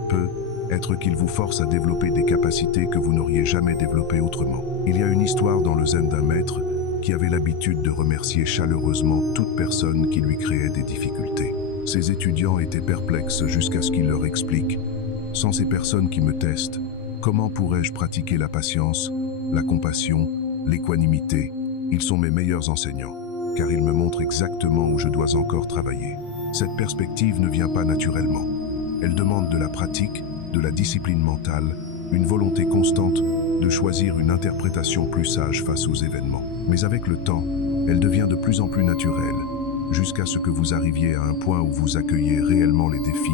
Peut être qu'il vous force à développer des capacités que vous n'auriez jamais développées autrement. Il y a une histoire dans le zen d'un maître qui avait l'habitude de remercier chaleureusement toute personne qui lui créait des difficultés. Ses étudiants étaient perplexes jusqu'à ce qu'il leur explique « Sans ces personnes qui me testent, comment pourrais-je pratiquer la patience, la compassion, l'équanimité? Ils sont mes meilleurs enseignants, car ils me montrent exactement où je dois encore travailler. » Cette perspective ne vient pas naturellement. Elle demande de la pratique, de la discipline mentale, une volonté constante de choisir une interprétation plus sage face aux événements. Mais avec le temps, elle devient de plus en plus naturelle, jusqu'à ce que vous arriviez à un point où vous accueillez réellement les défis,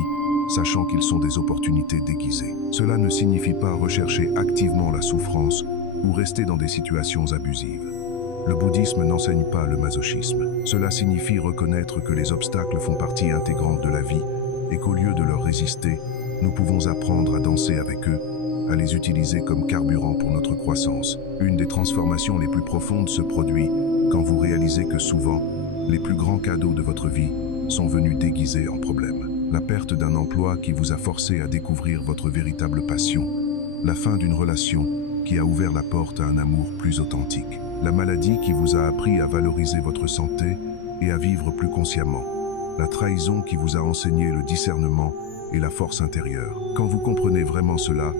sachant qu'ils sont des opportunités déguisées. Cela ne signifie pas rechercher activement la souffrance ou rester dans des situations abusives. Le bouddhisme n'enseigne pas le masochisme. Cela signifie reconnaître que les obstacles font partie intégrante de la vie et qu'au lieu de leur résister, nous pouvons apprendre à danser avec eux, à les utiliser comme carburant pour notre croissance. Une des transformations les plus profondes se produit quand vous réalisez que souvent, les plus grands cadeaux de votre vie sont venus déguisés en problèmes. La perte d'un emploi qui vous a forcé à découvrir votre véritable passion, la fin d'une relation qui a ouvert la porte à un amour plus authentique, la maladie qui vous a appris à valoriser votre santé et à vivre plus consciemment, la trahison qui vous a enseigné le discernement et la force intérieure. Quand vous comprenez vraiment cela,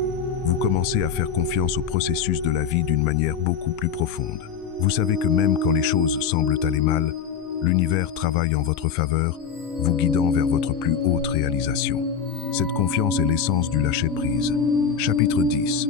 vous commencez à faire confiance au processus de la vie d'une manière beaucoup plus profonde. Vous savez que même quand les choses semblent aller mal, l'univers travaille en votre faveur, vous guidant vers votre plus haute réalisation. Cette confiance est l'essence du lâcher-prise. Chapitre 10.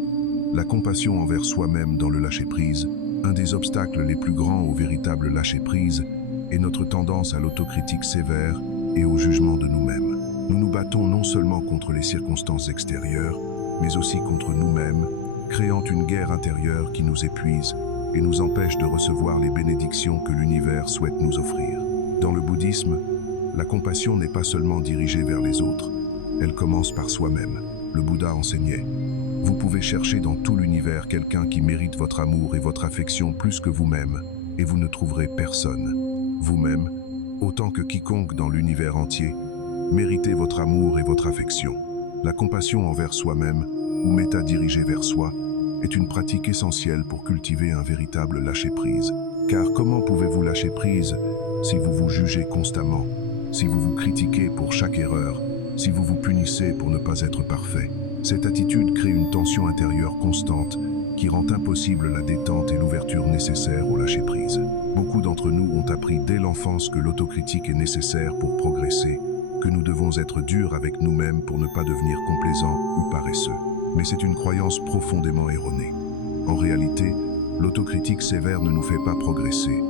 La compassion envers soi-même dans le lâcher-prise. Un des obstacles les plus grands au véritable lâcher-prise est notre tendance à l'autocritique sévère et au jugement de nous-mêmes. Nous nous battons non seulement contre les circonstances extérieures, mais aussi contre nous-mêmes, créant une guerre intérieure qui nous épuise et nous empêche de recevoir les bénédictions que l'univers souhaite nous offrir. Dans le bouddhisme, la compassion n'est pas seulement dirigée vers les autres, elle commence par soi-même. Le Bouddha enseignait « Vous pouvez chercher dans tout l'univers quelqu'un qui mérite votre amour et votre affection plus que vous-même, et vous ne trouverez personne. Vous-même, autant que quiconque dans l'univers entier, méritez votre amour et votre affection. La compassion envers soi-même ou méta dirigée vers soi, est une pratique essentielle pour cultiver un véritable lâcher-prise. Car comment pouvez-vous lâcher prise si vous vous jugez constamment, si vous vous critiquez pour chaque erreur, si vous vous punissez pour ne pas être parfait? Cette attitude crée une tension intérieure constante qui rend impossible la détente et l'ouverture nécessaires au lâcher-prise. Beaucoup d'entre nous ont appris dès l'enfance que l'autocritique est nécessaire pour progresser, que nous devons être durs avec nous-mêmes pour ne pas devenir complaisants ou paresseux. Mais c'est une croyance profondément erronée. En réalité, l'autocritique sévère ne nous fait pas progresser.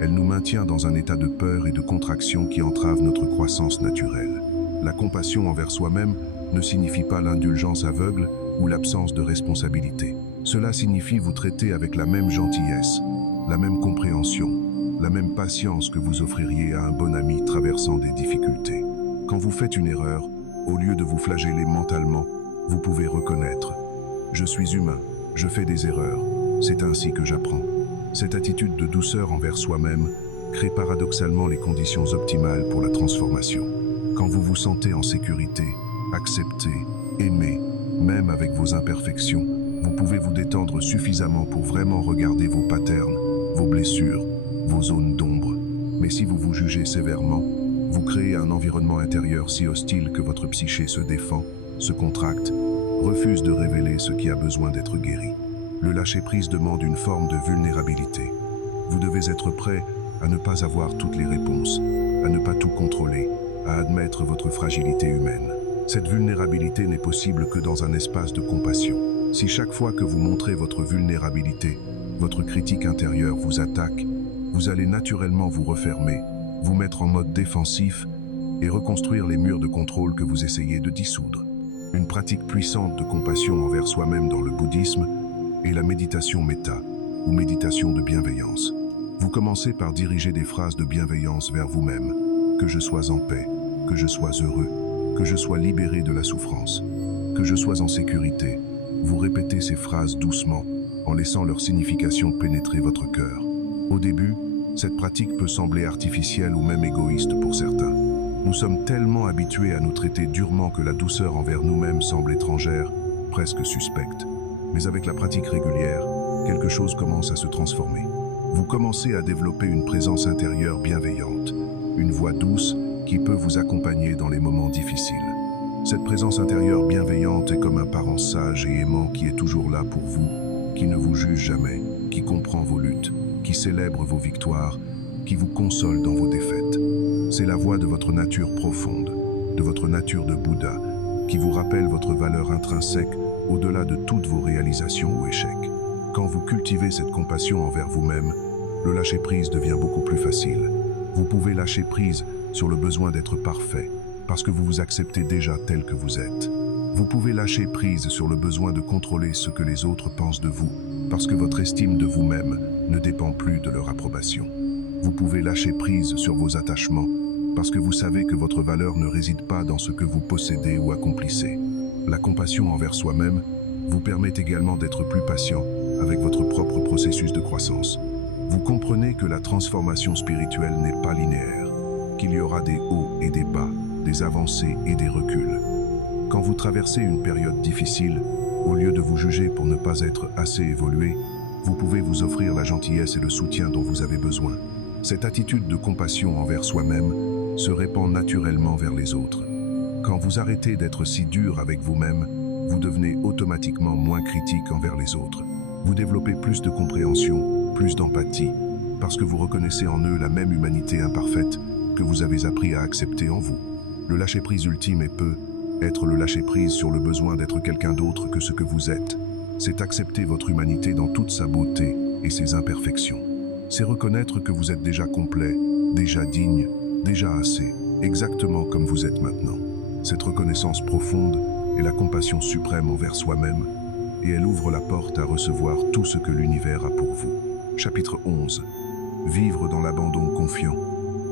Elle nous maintient dans un état de peur et de contraction qui entrave notre croissance naturelle. La compassion envers soi-même ne signifie pas l'indulgence aveugle ou l'absence de responsabilité. Cela signifie vous traiter avec la même gentillesse, la même compréhension, la même patience que vous offririez à un bon ami traversant des difficultés. Quand vous faites une erreur, au lieu de vous flageller mentalement, vous pouvez reconnaître « Je suis humain, je fais des erreurs, c'est ainsi que j'apprends ». Cette attitude de douceur envers soi-même crée paradoxalement les conditions optimales pour la transformation. Quand vous vous sentez en sécurité, accepté, aimé, même avec vos imperfections, vous pouvez vous détendre suffisamment pour vraiment regarder vos patterns, vos blessures, vos zones d'ombre. Mais si vous vous jugez sévèrement, vous créez un environnement intérieur si hostile que votre psyché se défend, se contracte, refuse de révéler ce qui a besoin d'être guéri. Le lâcher-prise demande une forme de vulnérabilité. Vous devez être prêt à ne pas avoir toutes les réponses, à ne pas tout contrôler, à admettre votre fragilité humaine. Cette vulnérabilité n'est possible que dans un espace de compassion. Si chaque fois que vous montrez votre vulnérabilité, votre critique intérieure vous attaque, vous allez naturellement vous refermer, vous mettre en mode défensif et reconstruire les murs de contrôle que vous essayez de dissoudre. Une pratique puissante de compassion envers soi-même dans le bouddhisme est la méditation méta, ou méditation de bienveillance. Vous commencez par diriger des phrases de bienveillance vers vous-même. Que je sois en paix, que je sois heureux, que je sois libéré de la souffrance, que je sois en sécurité. Vous répétez ces phrases doucement, en laissant leur signification pénétrer votre cœur. Au début, cette pratique peut sembler artificielle ou même égoïste pour certains. Nous sommes tellement habitués à nous traiter durement que la douceur envers nous-mêmes semble étrangère, presque suspecte. Mais avec la pratique régulière, quelque chose commence à se transformer. Vous commencez à développer une présence intérieure bienveillante, une voix douce qui peut vous accompagner dans les moments difficiles. Cette présence intérieure bienveillante est comme un parent sage et aimant qui est toujours là pour vous, qui ne vous juge jamais, qui comprend vos luttes, qui célèbre vos victoires, qui vous console dans vos défaites. C'est la voix de votre nature profonde, de votre nature de Bouddha, qui vous rappelle votre valeur intrinsèque au-delà de toutes vos réalisations ou échecs. Quand vous cultivez cette compassion envers vous-même, le lâcher-prise devient beaucoup plus facile. Vous pouvez lâcher prise sur le besoin d'être parfait, parce que vous vous acceptez déjà tel que vous êtes. Vous pouvez lâcher prise sur le besoin de contrôler ce que les autres pensent de vous, parce que votre estime de vous-même ne dépend plus de leur approbation. Vous pouvez lâcher prise sur vos attachements, parce que vous savez que votre valeur ne réside pas dans ce que vous possédez ou accomplissez. La compassion envers soi-même vous permet également d'être plus patient avec votre propre processus de croissance. Vous comprenez que la transformation spirituelle n'est pas linéaire, qu'il y aura des hauts et des bas, des avancées et des reculs. Quand vous traversez une période difficile, au lieu de vous juger pour ne pas être assez évolué, vous pouvez vous offrir la gentillesse et le soutien dont vous avez besoin. Cette attitude de compassion envers soi-même se répand naturellement vers les autres. Quand vous arrêtez d'être si dur avec vous-même, vous devenez automatiquement moins critique envers les autres. Vous développez plus de compréhension, plus d'empathie, parce que vous reconnaissez en eux la même humanité imparfaite que vous avez appris à accepter en vous. Le lâcher-prise ultime peut être le lâcher-prise sur le besoin d'être quelqu'un d'autre que ce que vous êtes. C'est accepter votre humanité dans toute sa beauté et ses imperfections. C'est reconnaître que vous êtes déjà complet, déjà digne, déjà assez, exactement comme vous êtes maintenant. Cette reconnaissance profonde est la compassion suprême envers soi-même, et elle ouvre la porte à recevoir tout ce que l'univers a pour vous. Chapitre 11. Vivre dans l'abandon confiant.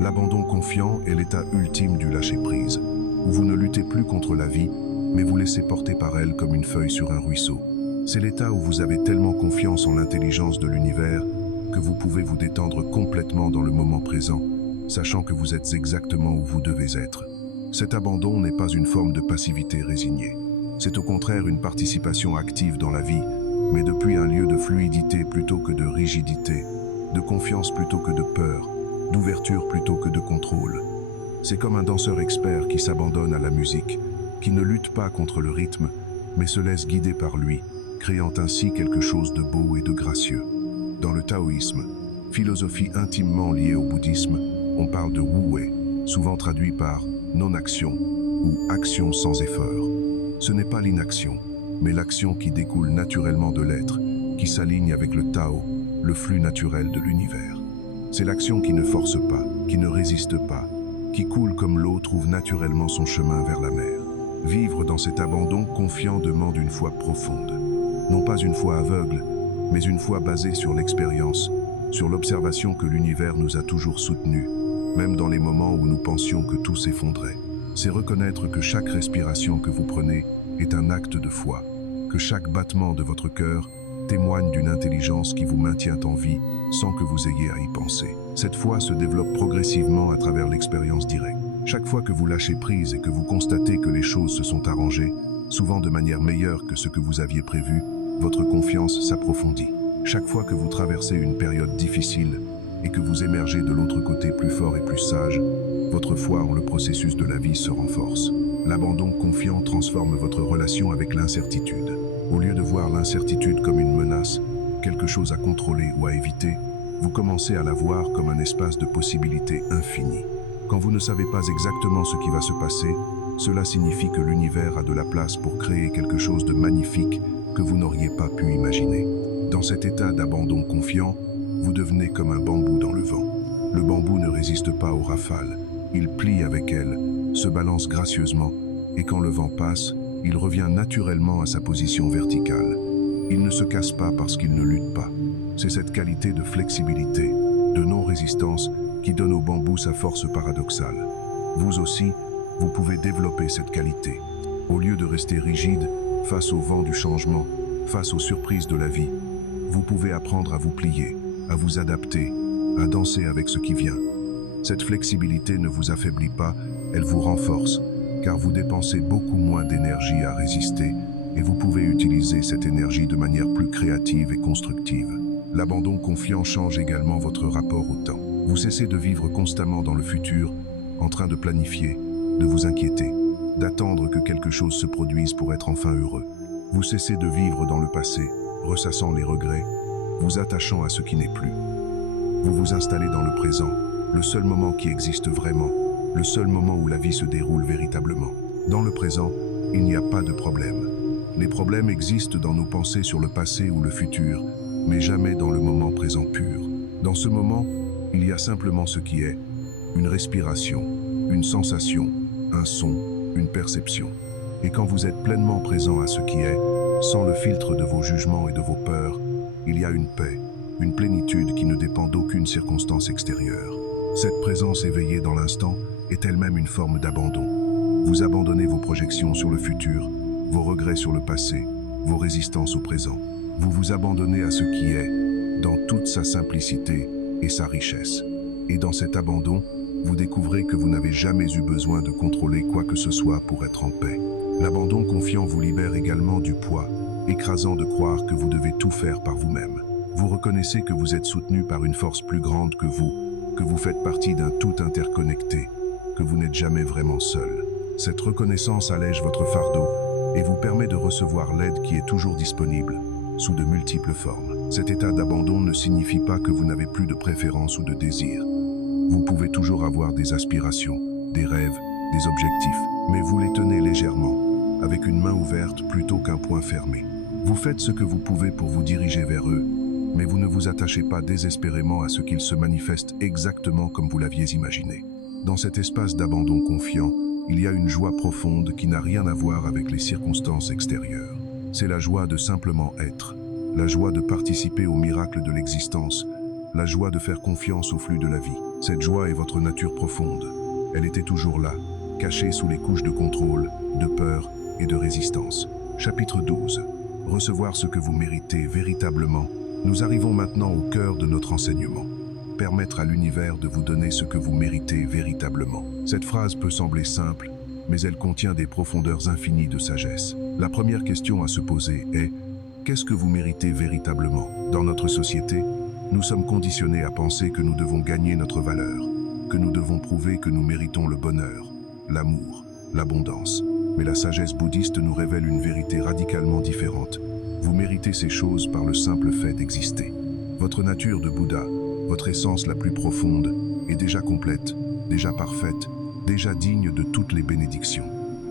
L'abandon confiant est l'état ultime du lâcher-prise, où vous ne luttez plus contre la vie, mais vous laissez porter par elle comme une feuille sur un ruisseau. C'est l'état où vous avez tellement confiance en l'intelligence de l'univers que vous pouvez vous détendre complètement dans le moment présent, sachant que vous êtes exactement où vous devez être. Cet abandon n'est pas une forme de passivité résignée. C'est au contraire une participation active dans la vie, mais depuis un lieu de fluidité plutôt que de rigidité, de confiance plutôt que de peur, d'ouverture plutôt que de contrôle. C'est comme un danseur expert qui s'abandonne à la musique, qui ne lutte pas contre le rythme, mais se laisse guider par lui, créant ainsi quelque chose de beau et de gracieux. Dans le taoïsme, philosophie intimement liée au bouddhisme, on parle de wu-wei, souvent traduit par non-action ou action sans effort. Ce n'est pas l'inaction, mais l'action qui découle naturellement de l'être, qui s'aligne avec le Tao, le flux naturel de l'univers. C'est l'action qui ne force pas, qui ne résiste pas, qui coule comme l'eau trouve naturellement son chemin vers la mer. Vivre dans cet abandon confiant demande une foi profonde. Non pas une foi aveugle, mais une foi basée sur l'expérience, sur l'observation que l'univers nous a toujours soutenus, même dans les moments où nous pensions que tout s'effondrait. C'est reconnaître que chaque respiration que vous prenez est un acte de foi, que chaque battement de votre cœur témoigne d'une intelligence qui vous maintient en vie sans que vous ayez à y penser. Cette foi se développe progressivement à travers l'expérience directe. Chaque fois que vous lâchez prise et que vous constatez que les choses se sont arrangées, souvent de manière meilleure que ce que vous aviez prévu, votre confiance s'approfondit. Chaque fois que vous traversez une période difficile et que vous émergez de l'autre côté plus fort et plus sage, votre foi en le processus de la vie se renforce. L'abandon confiant transforme votre relation avec l'incertitude. Au lieu de voir l'incertitude comme une menace, quelque chose à contrôler ou à éviter, vous commencez à la voir comme un espace de possibilités infinies. Quand vous ne savez pas exactement ce qui va se passer, cela signifie que l'univers a de la place pour créer quelque chose de magnifique que vous n'auriez pas pu imaginer. Dans cet état d'abandon confiant, vous devenez comme un bambou dans le vent. Le bambou ne résiste pas aux rafales, il plie avec elles, se balance gracieusement, et quand le vent passe, il revient naturellement à sa position verticale. Il ne se casse pas parce qu'il ne lutte pas. C'est cette qualité de flexibilité, de non-résistance, qui donne au bambou sa force paradoxale. Vous aussi, vous pouvez développer cette qualité. Au lieu de rester rigide, face au vent du changement, face aux surprises de la vie, vous pouvez apprendre à vous plier, à vous adapter, à danser avec ce qui vient. Cette flexibilité ne vous affaiblit pas, elle vous renforce, car vous dépensez beaucoup moins d'énergie à résister et vous pouvez utiliser cette énergie de manière plus créative et constructive. L'abandon confiant change également votre rapport au temps. Vous cessez de vivre constamment dans le futur, en train de planifier, de vous inquiéter, d'attendre que quelque chose se produise pour être enfin heureux. Vous cessez de vivre dans le passé, ressassant les regrets, vous attachant à ce qui n'est plus. Vous vous installez dans le présent, le seul moment qui existe vraiment, le seul moment où la vie se déroule véritablement. Dans le présent, il n'y a pas de problème. Les problèmes existent dans nos pensées sur le passé ou le futur, mais jamais dans le moment présent pur. Dans ce moment, il y a simplement ce qui est, une respiration, une sensation, un son, une perception. Et quand vous êtes pleinement présent à ce qui est, sans le filtre de vos jugements et de vos peurs, il y a une paix, une plénitude qui ne dépend d'aucune circonstance extérieure. Cette présence éveillée dans l'instant est elle-même une forme d'abandon. Vous abandonnez vos projections sur le futur, vos regrets sur le passé, vos résistances au présent. Vous vous abandonnez à ce qui est, dans toute sa simplicité et sa richesse. Et dans cet abandon, vous découvrez que vous n'avez jamais eu besoin de contrôler quoi que ce soit pour être en paix. L'abandon confiant vous libère également du poids, écrasant de croire que vous devez tout faire par vous-même. Vous reconnaissez que vous êtes soutenu par une force plus grande que vous faites partie d'un tout interconnecté, que vous n'êtes jamais vraiment seul. Cette reconnaissance allège votre fardeau et vous permet de recevoir l'aide qui est toujours disponible, sous de multiples formes. Cet état d'abandon ne signifie pas que vous n'avez plus de préférence ou de désir. Vous pouvez toujours avoir des aspirations, des rêves, des objectifs, mais vous les tenez légèrement, avec une main ouverte plutôt qu'un poing fermé. Vous faites ce que vous pouvez pour vous diriger vers eux, mais vous ne vous attachez pas désespérément à ce qu'ils se manifestent exactement comme vous l'aviez imaginé. Dans cet espace d'abandon confiant, il y a une joie profonde qui n'a rien à voir avec les circonstances extérieures. C'est la joie de simplement être, la joie de participer au miracle de l'existence, la joie de faire confiance au flux de la vie. Cette joie est votre nature profonde. Elle était toujours là, cachée sous les couches de contrôle, de peur et de résistance. Chapitre 12. Recevoir ce que vous méritez véritablement. Nous arrivons maintenant au cœur de notre enseignement. Permettre à l'univers de vous donner ce que vous méritez véritablement. Cette phrase peut sembler simple, mais elle contient des profondeurs infinies de sagesse. La première question à se poser est: qu'est-ce que vous méritez véritablement? Dans notre société, nous sommes conditionnés à penser que nous devons gagner notre valeur, que nous devons prouver que nous méritons le bonheur, l'amour, l'abondance. Mais la sagesse bouddhiste nous révèle une vérité radicalement différente. Vous méritez ces choses par le simple fait d'exister. Votre nature de Bouddha, votre essence la plus profonde, est déjà complète, déjà parfaite, déjà digne de toutes les bénédictions.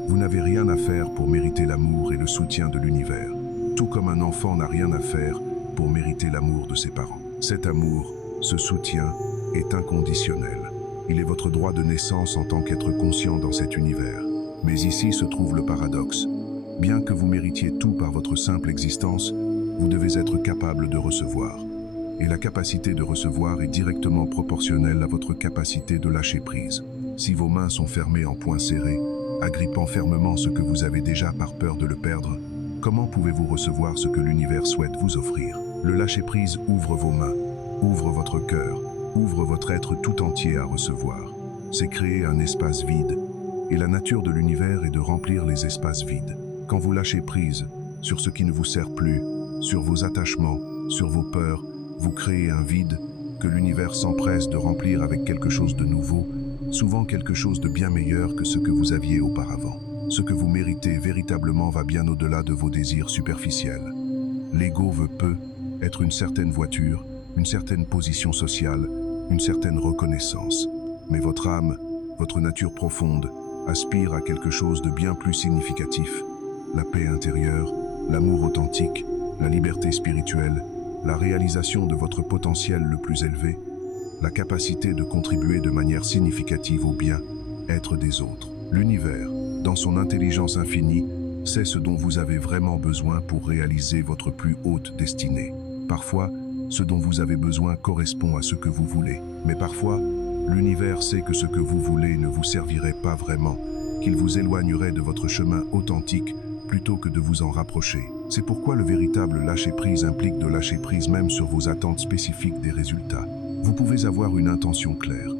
Vous n'avez rien à faire pour mériter l'amour et le soutien de l'univers, tout comme un enfant n'a rien à faire pour mériter l'amour de ses parents. Cet amour, ce soutien, est inconditionnel. Il est votre droit de naissance en tant qu'être conscient dans cet univers. Mais ici se trouve le paradoxe. Bien que vous méritiez tout par votre simple existence, vous devez être capable de recevoir. Et la capacité de recevoir est directement proportionnelle à votre capacité de lâcher prise. Si vos mains sont fermées en poings serrés, agrippant fermement ce que vous avez déjà par peur de le perdre, comment pouvez-vous recevoir ce que l'univers souhaite vous offrir? Le lâcher-prise ouvre vos mains, ouvre votre cœur, ouvre votre être tout entier à recevoir. C'est créer un espace vide. Et la nature de l'univers est de remplir les espaces vides. Quand vous lâchez prise sur ce qui ne vous sert plus, sur vos attachements, sur vos peurs, vous créez un vide que l'univers s'empresse de remplir avec quelque chose de nouveau, souvent quelque chose de bien meilleur que ce que vous aviez auparavant. Ce que vous méritez véritablement va bien au-delà de vos désirs superficiels. L'ego veut peu être une certaine voiture, une certaine position sociale, une certaine reconnaissance. Mais votre âme, votre nature profonde, aspire à quelque chose de bien plus significatif. La paix intérieure, l'amour authentique, la liberté spirituelle, la réalisation de votre potentiel le plus élevé, la capacité de contribuer de manière significative au bien-être des autres. L'univers, dans son intelligence infinie, sait ce dont vous avez vraiment besoin pour réaliser votre plus haute destinée. Parfois, ce dont vous avez besoin correspond à ce que vous voulez, mais parfois, l'univers sait que ce que vous voulez ne vous servirait pas vraiment, qu'il vous éloignerait de votre chemin authentique plutôt que de vous en rapprocher. C'est pourquoi le véritable lâcher-prise implique de lâcher prise même sur vos attentes spécifiques des résultats. Vous pouvez avoir une intention claire,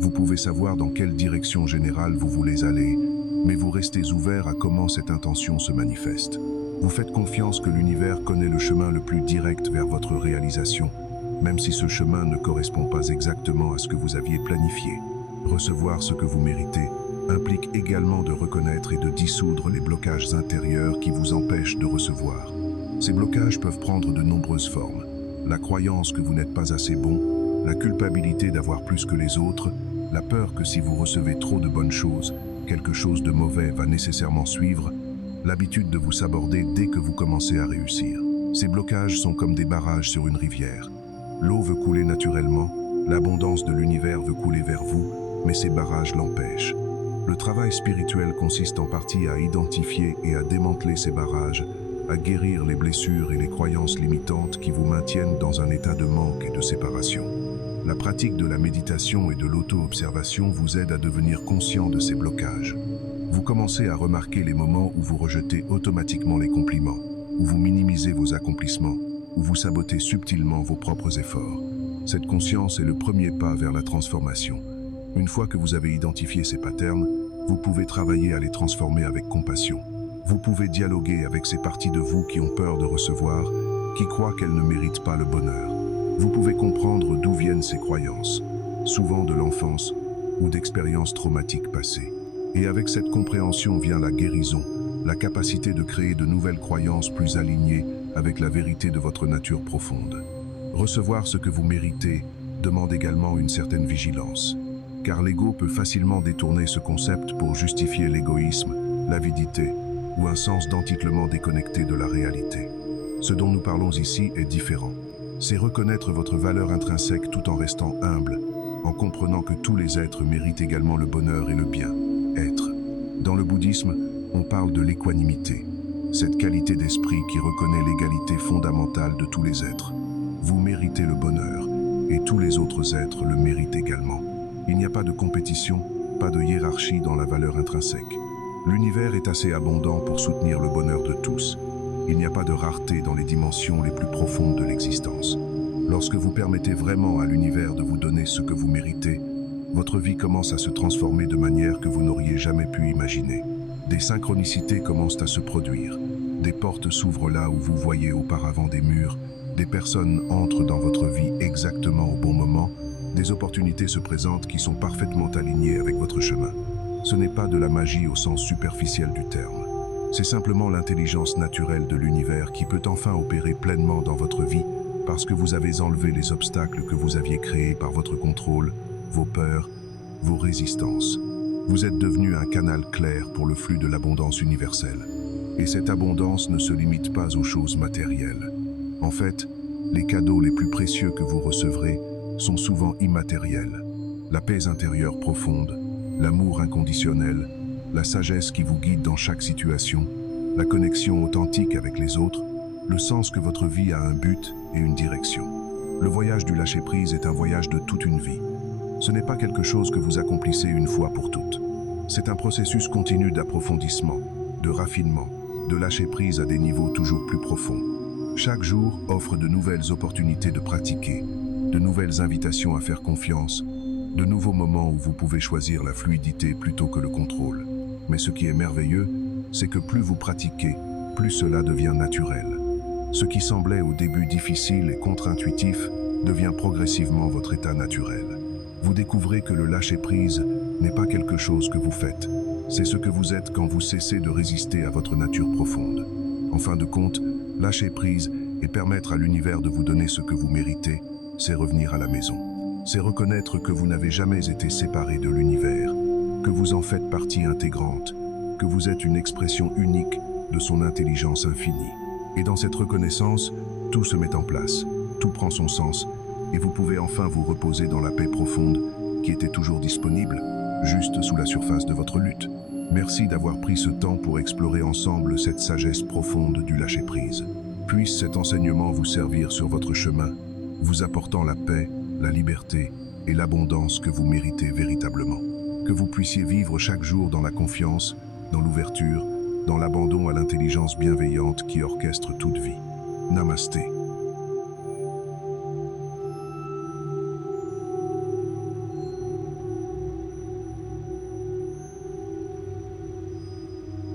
vous pouvez savoir dans quelle direction générale vous voulez aller, mais vous restez ouvert à comment cette intention se manifeste. Vous faites confiance que l'univers connaît le chemin le plus direct vers votre réalisation, même si ce chemin ne correspond pas exactement à ce que vous aviez planifié. Recevoir ce que vous méritez implique également de reconnaître et de dissoudre les blocages intérieurs qui vous empêchent de recevoir. Ces blocages peuvent prendre de nombreuses formes. La croyance que vous n'êtes pas assez bon, la culpabilité d'avoir plus que les autres, la peur que si vous recevez trop de bonnes choses, quelque chose de mauvais va nécessairement suivre, l'habitude de vous saborder dès que vous commencez à réussir. Ces blocages sont comme des barrages sur une rivière. L'eau veut couler naturellement, l'abondance de l'univers veut couler vers vous, mais ces barrages l'empêchent. Le travail spirituel consiste en partie à identifier et à démanteler ces barrages, à guérir les blessures et les croyances limitantes qui vous maintiennent dans un état de manque et de séparation. La pratique de la méditation et de l'auto-observation vous aide à devenir conscient de ces blocages. Vous commencez à remarquer les moments où vous rejetez automatiquement les compliments, où vous minimisez vos accomplissements, où vous sabotez subtilement vos propres efforts. Cette conscience est le premier pas vers la transformation. Une fois que vous avez identifié ces patterns, vous pouvez travailler à les transformer avec compassion. Vous pouvez dialoguer avec ces parties de vous qui ont peur de recevoir, qui croient qu'elles ne méritent pas le bonheur. Vous pouvez comprendre d'où viennent ces croyances, souvent de l'enfance ou d'expériences traumatiques passées. Et avec cette compréhension vient la guérison, la capacité de créer de nouvelles croyances plus alignées avec la vérité de votre nature profonde. Recevoir ce que vous méritez demande également une certaine vigilance, car l'ego peut facilement détourner ce concept pour justifier l'égoïsme, l'avidité ou un sens d'entitlement déconnecté de la réalité. Ce dont nous parlons ici est différent. C'est reconnaître votre valeur intrinsèque tout en restant humble, en comprenant que tous les êtres méritent également le bonheur et le bien-être. Dans le bouddhisme, on parle de l'équanimité, cette qualité d'esprit qui reconnaît l'égalité fondamentale de tous les êtres. Vous méritez le bonheur, et tous les autres êtres le méritent également. Il n'y a pas de compétition, pas de hiérarchie dans la valeur intrinsèque. L'univers est assez abondant pour soutenir le bonheur de tous. Il n'y a pas de rareté dans les dimensions les plus profondes de l'existence. Lorsque vous permettez vraiment à l'univers de vous donner ce que vous méritez, votre vie commence à se transformer de manière que vous n'auriez jamais pu imaginer. Des synchronicités commencent à se produire. Des portes s'ouvrent là où vous voyez auparavant des murs, des personnes entrent dans votre vie exactement au bon moment, des opportunités se présentent qui sont parfaitement alignées avec votre chemin. Ce n'est pas de la magie au sens superficiel du terme. C'est simplement l'intelligence naturelle de l'univers qui peut enfin opérer pleinement dans votre vie parce que vous avez enlevé les obstacles que vous aviez créés par votre contrôle, vos peurs, vos résistances. Vous êtes devenu un canal clair pour le flux de l'abondance universelle. Et cette abondance ne se limite pas aux choses matérielles. En fait, les cadeaux les plus précieux que vous recevrez sont souvent immatériels. La paix intérieure profonde, l'amour inconditionnel, la sagesse qui vous guide dans chaque situation, la connexion authentique avec les autres, le sens que votre vie a un but et une direction. Le voyage du lâcher-prise est un voyage de toute une vie. Ce n'est pas quelque chose que vous accomplissez une fois pour toutes. C'est un processus continu d'approfondissement, de raffinement, de lâcher-prise à des niveaux toujours plus profonds. Chaque jour offre de nouvelles opportunités de pratiquer, de nouvelles invitations à faire confiance, de nouveaux moments où vous pouvez choisir la fluidité plutôt que le contrôle. Mais ce qui est merveilleux, c'est que plus vous pratiquez, plus cela devient naturel. Ce qui semblait au début difficile et contre-intuitif devient progressivement votre état naturel. Vous découvrez que le lâcher-prise n'est pas quelque chose que vous faites. C'est ce que vous êtes quand vous cessez de résister à votre nature profonde. En fin de compte, lâcher prise et permettre à l'univers de vous donner ce que vous méritez, c'est revenir à la maison. C'est reconnaître que vous n'avez jamais été séparé de l'univers, que vous en faites partie intégrante, que vous êtes une expression unique de son intelligence infinie. Et dans cette reconnaissance, tout se met en place, tout prend son sens, et vous pouvez enfin vous reposer dans la paix profonde qui était toujours disponible, juste sous la surface de votre lutte. Merci d'avoir pris ce temps pour explorer ensemble cette sagesse profonde du lâcher-prise. Puisse cet enseignement vous servir sur votre chemin, vous apportant la paix, la liberté et l'abondance que vous méritez véritablement. Que vous puissiez vivre chaque jour dans la confiance, dans l'ouverture, dans l'abandon à l'intelligence bienveillante qui orchestre toute vie. Namasté.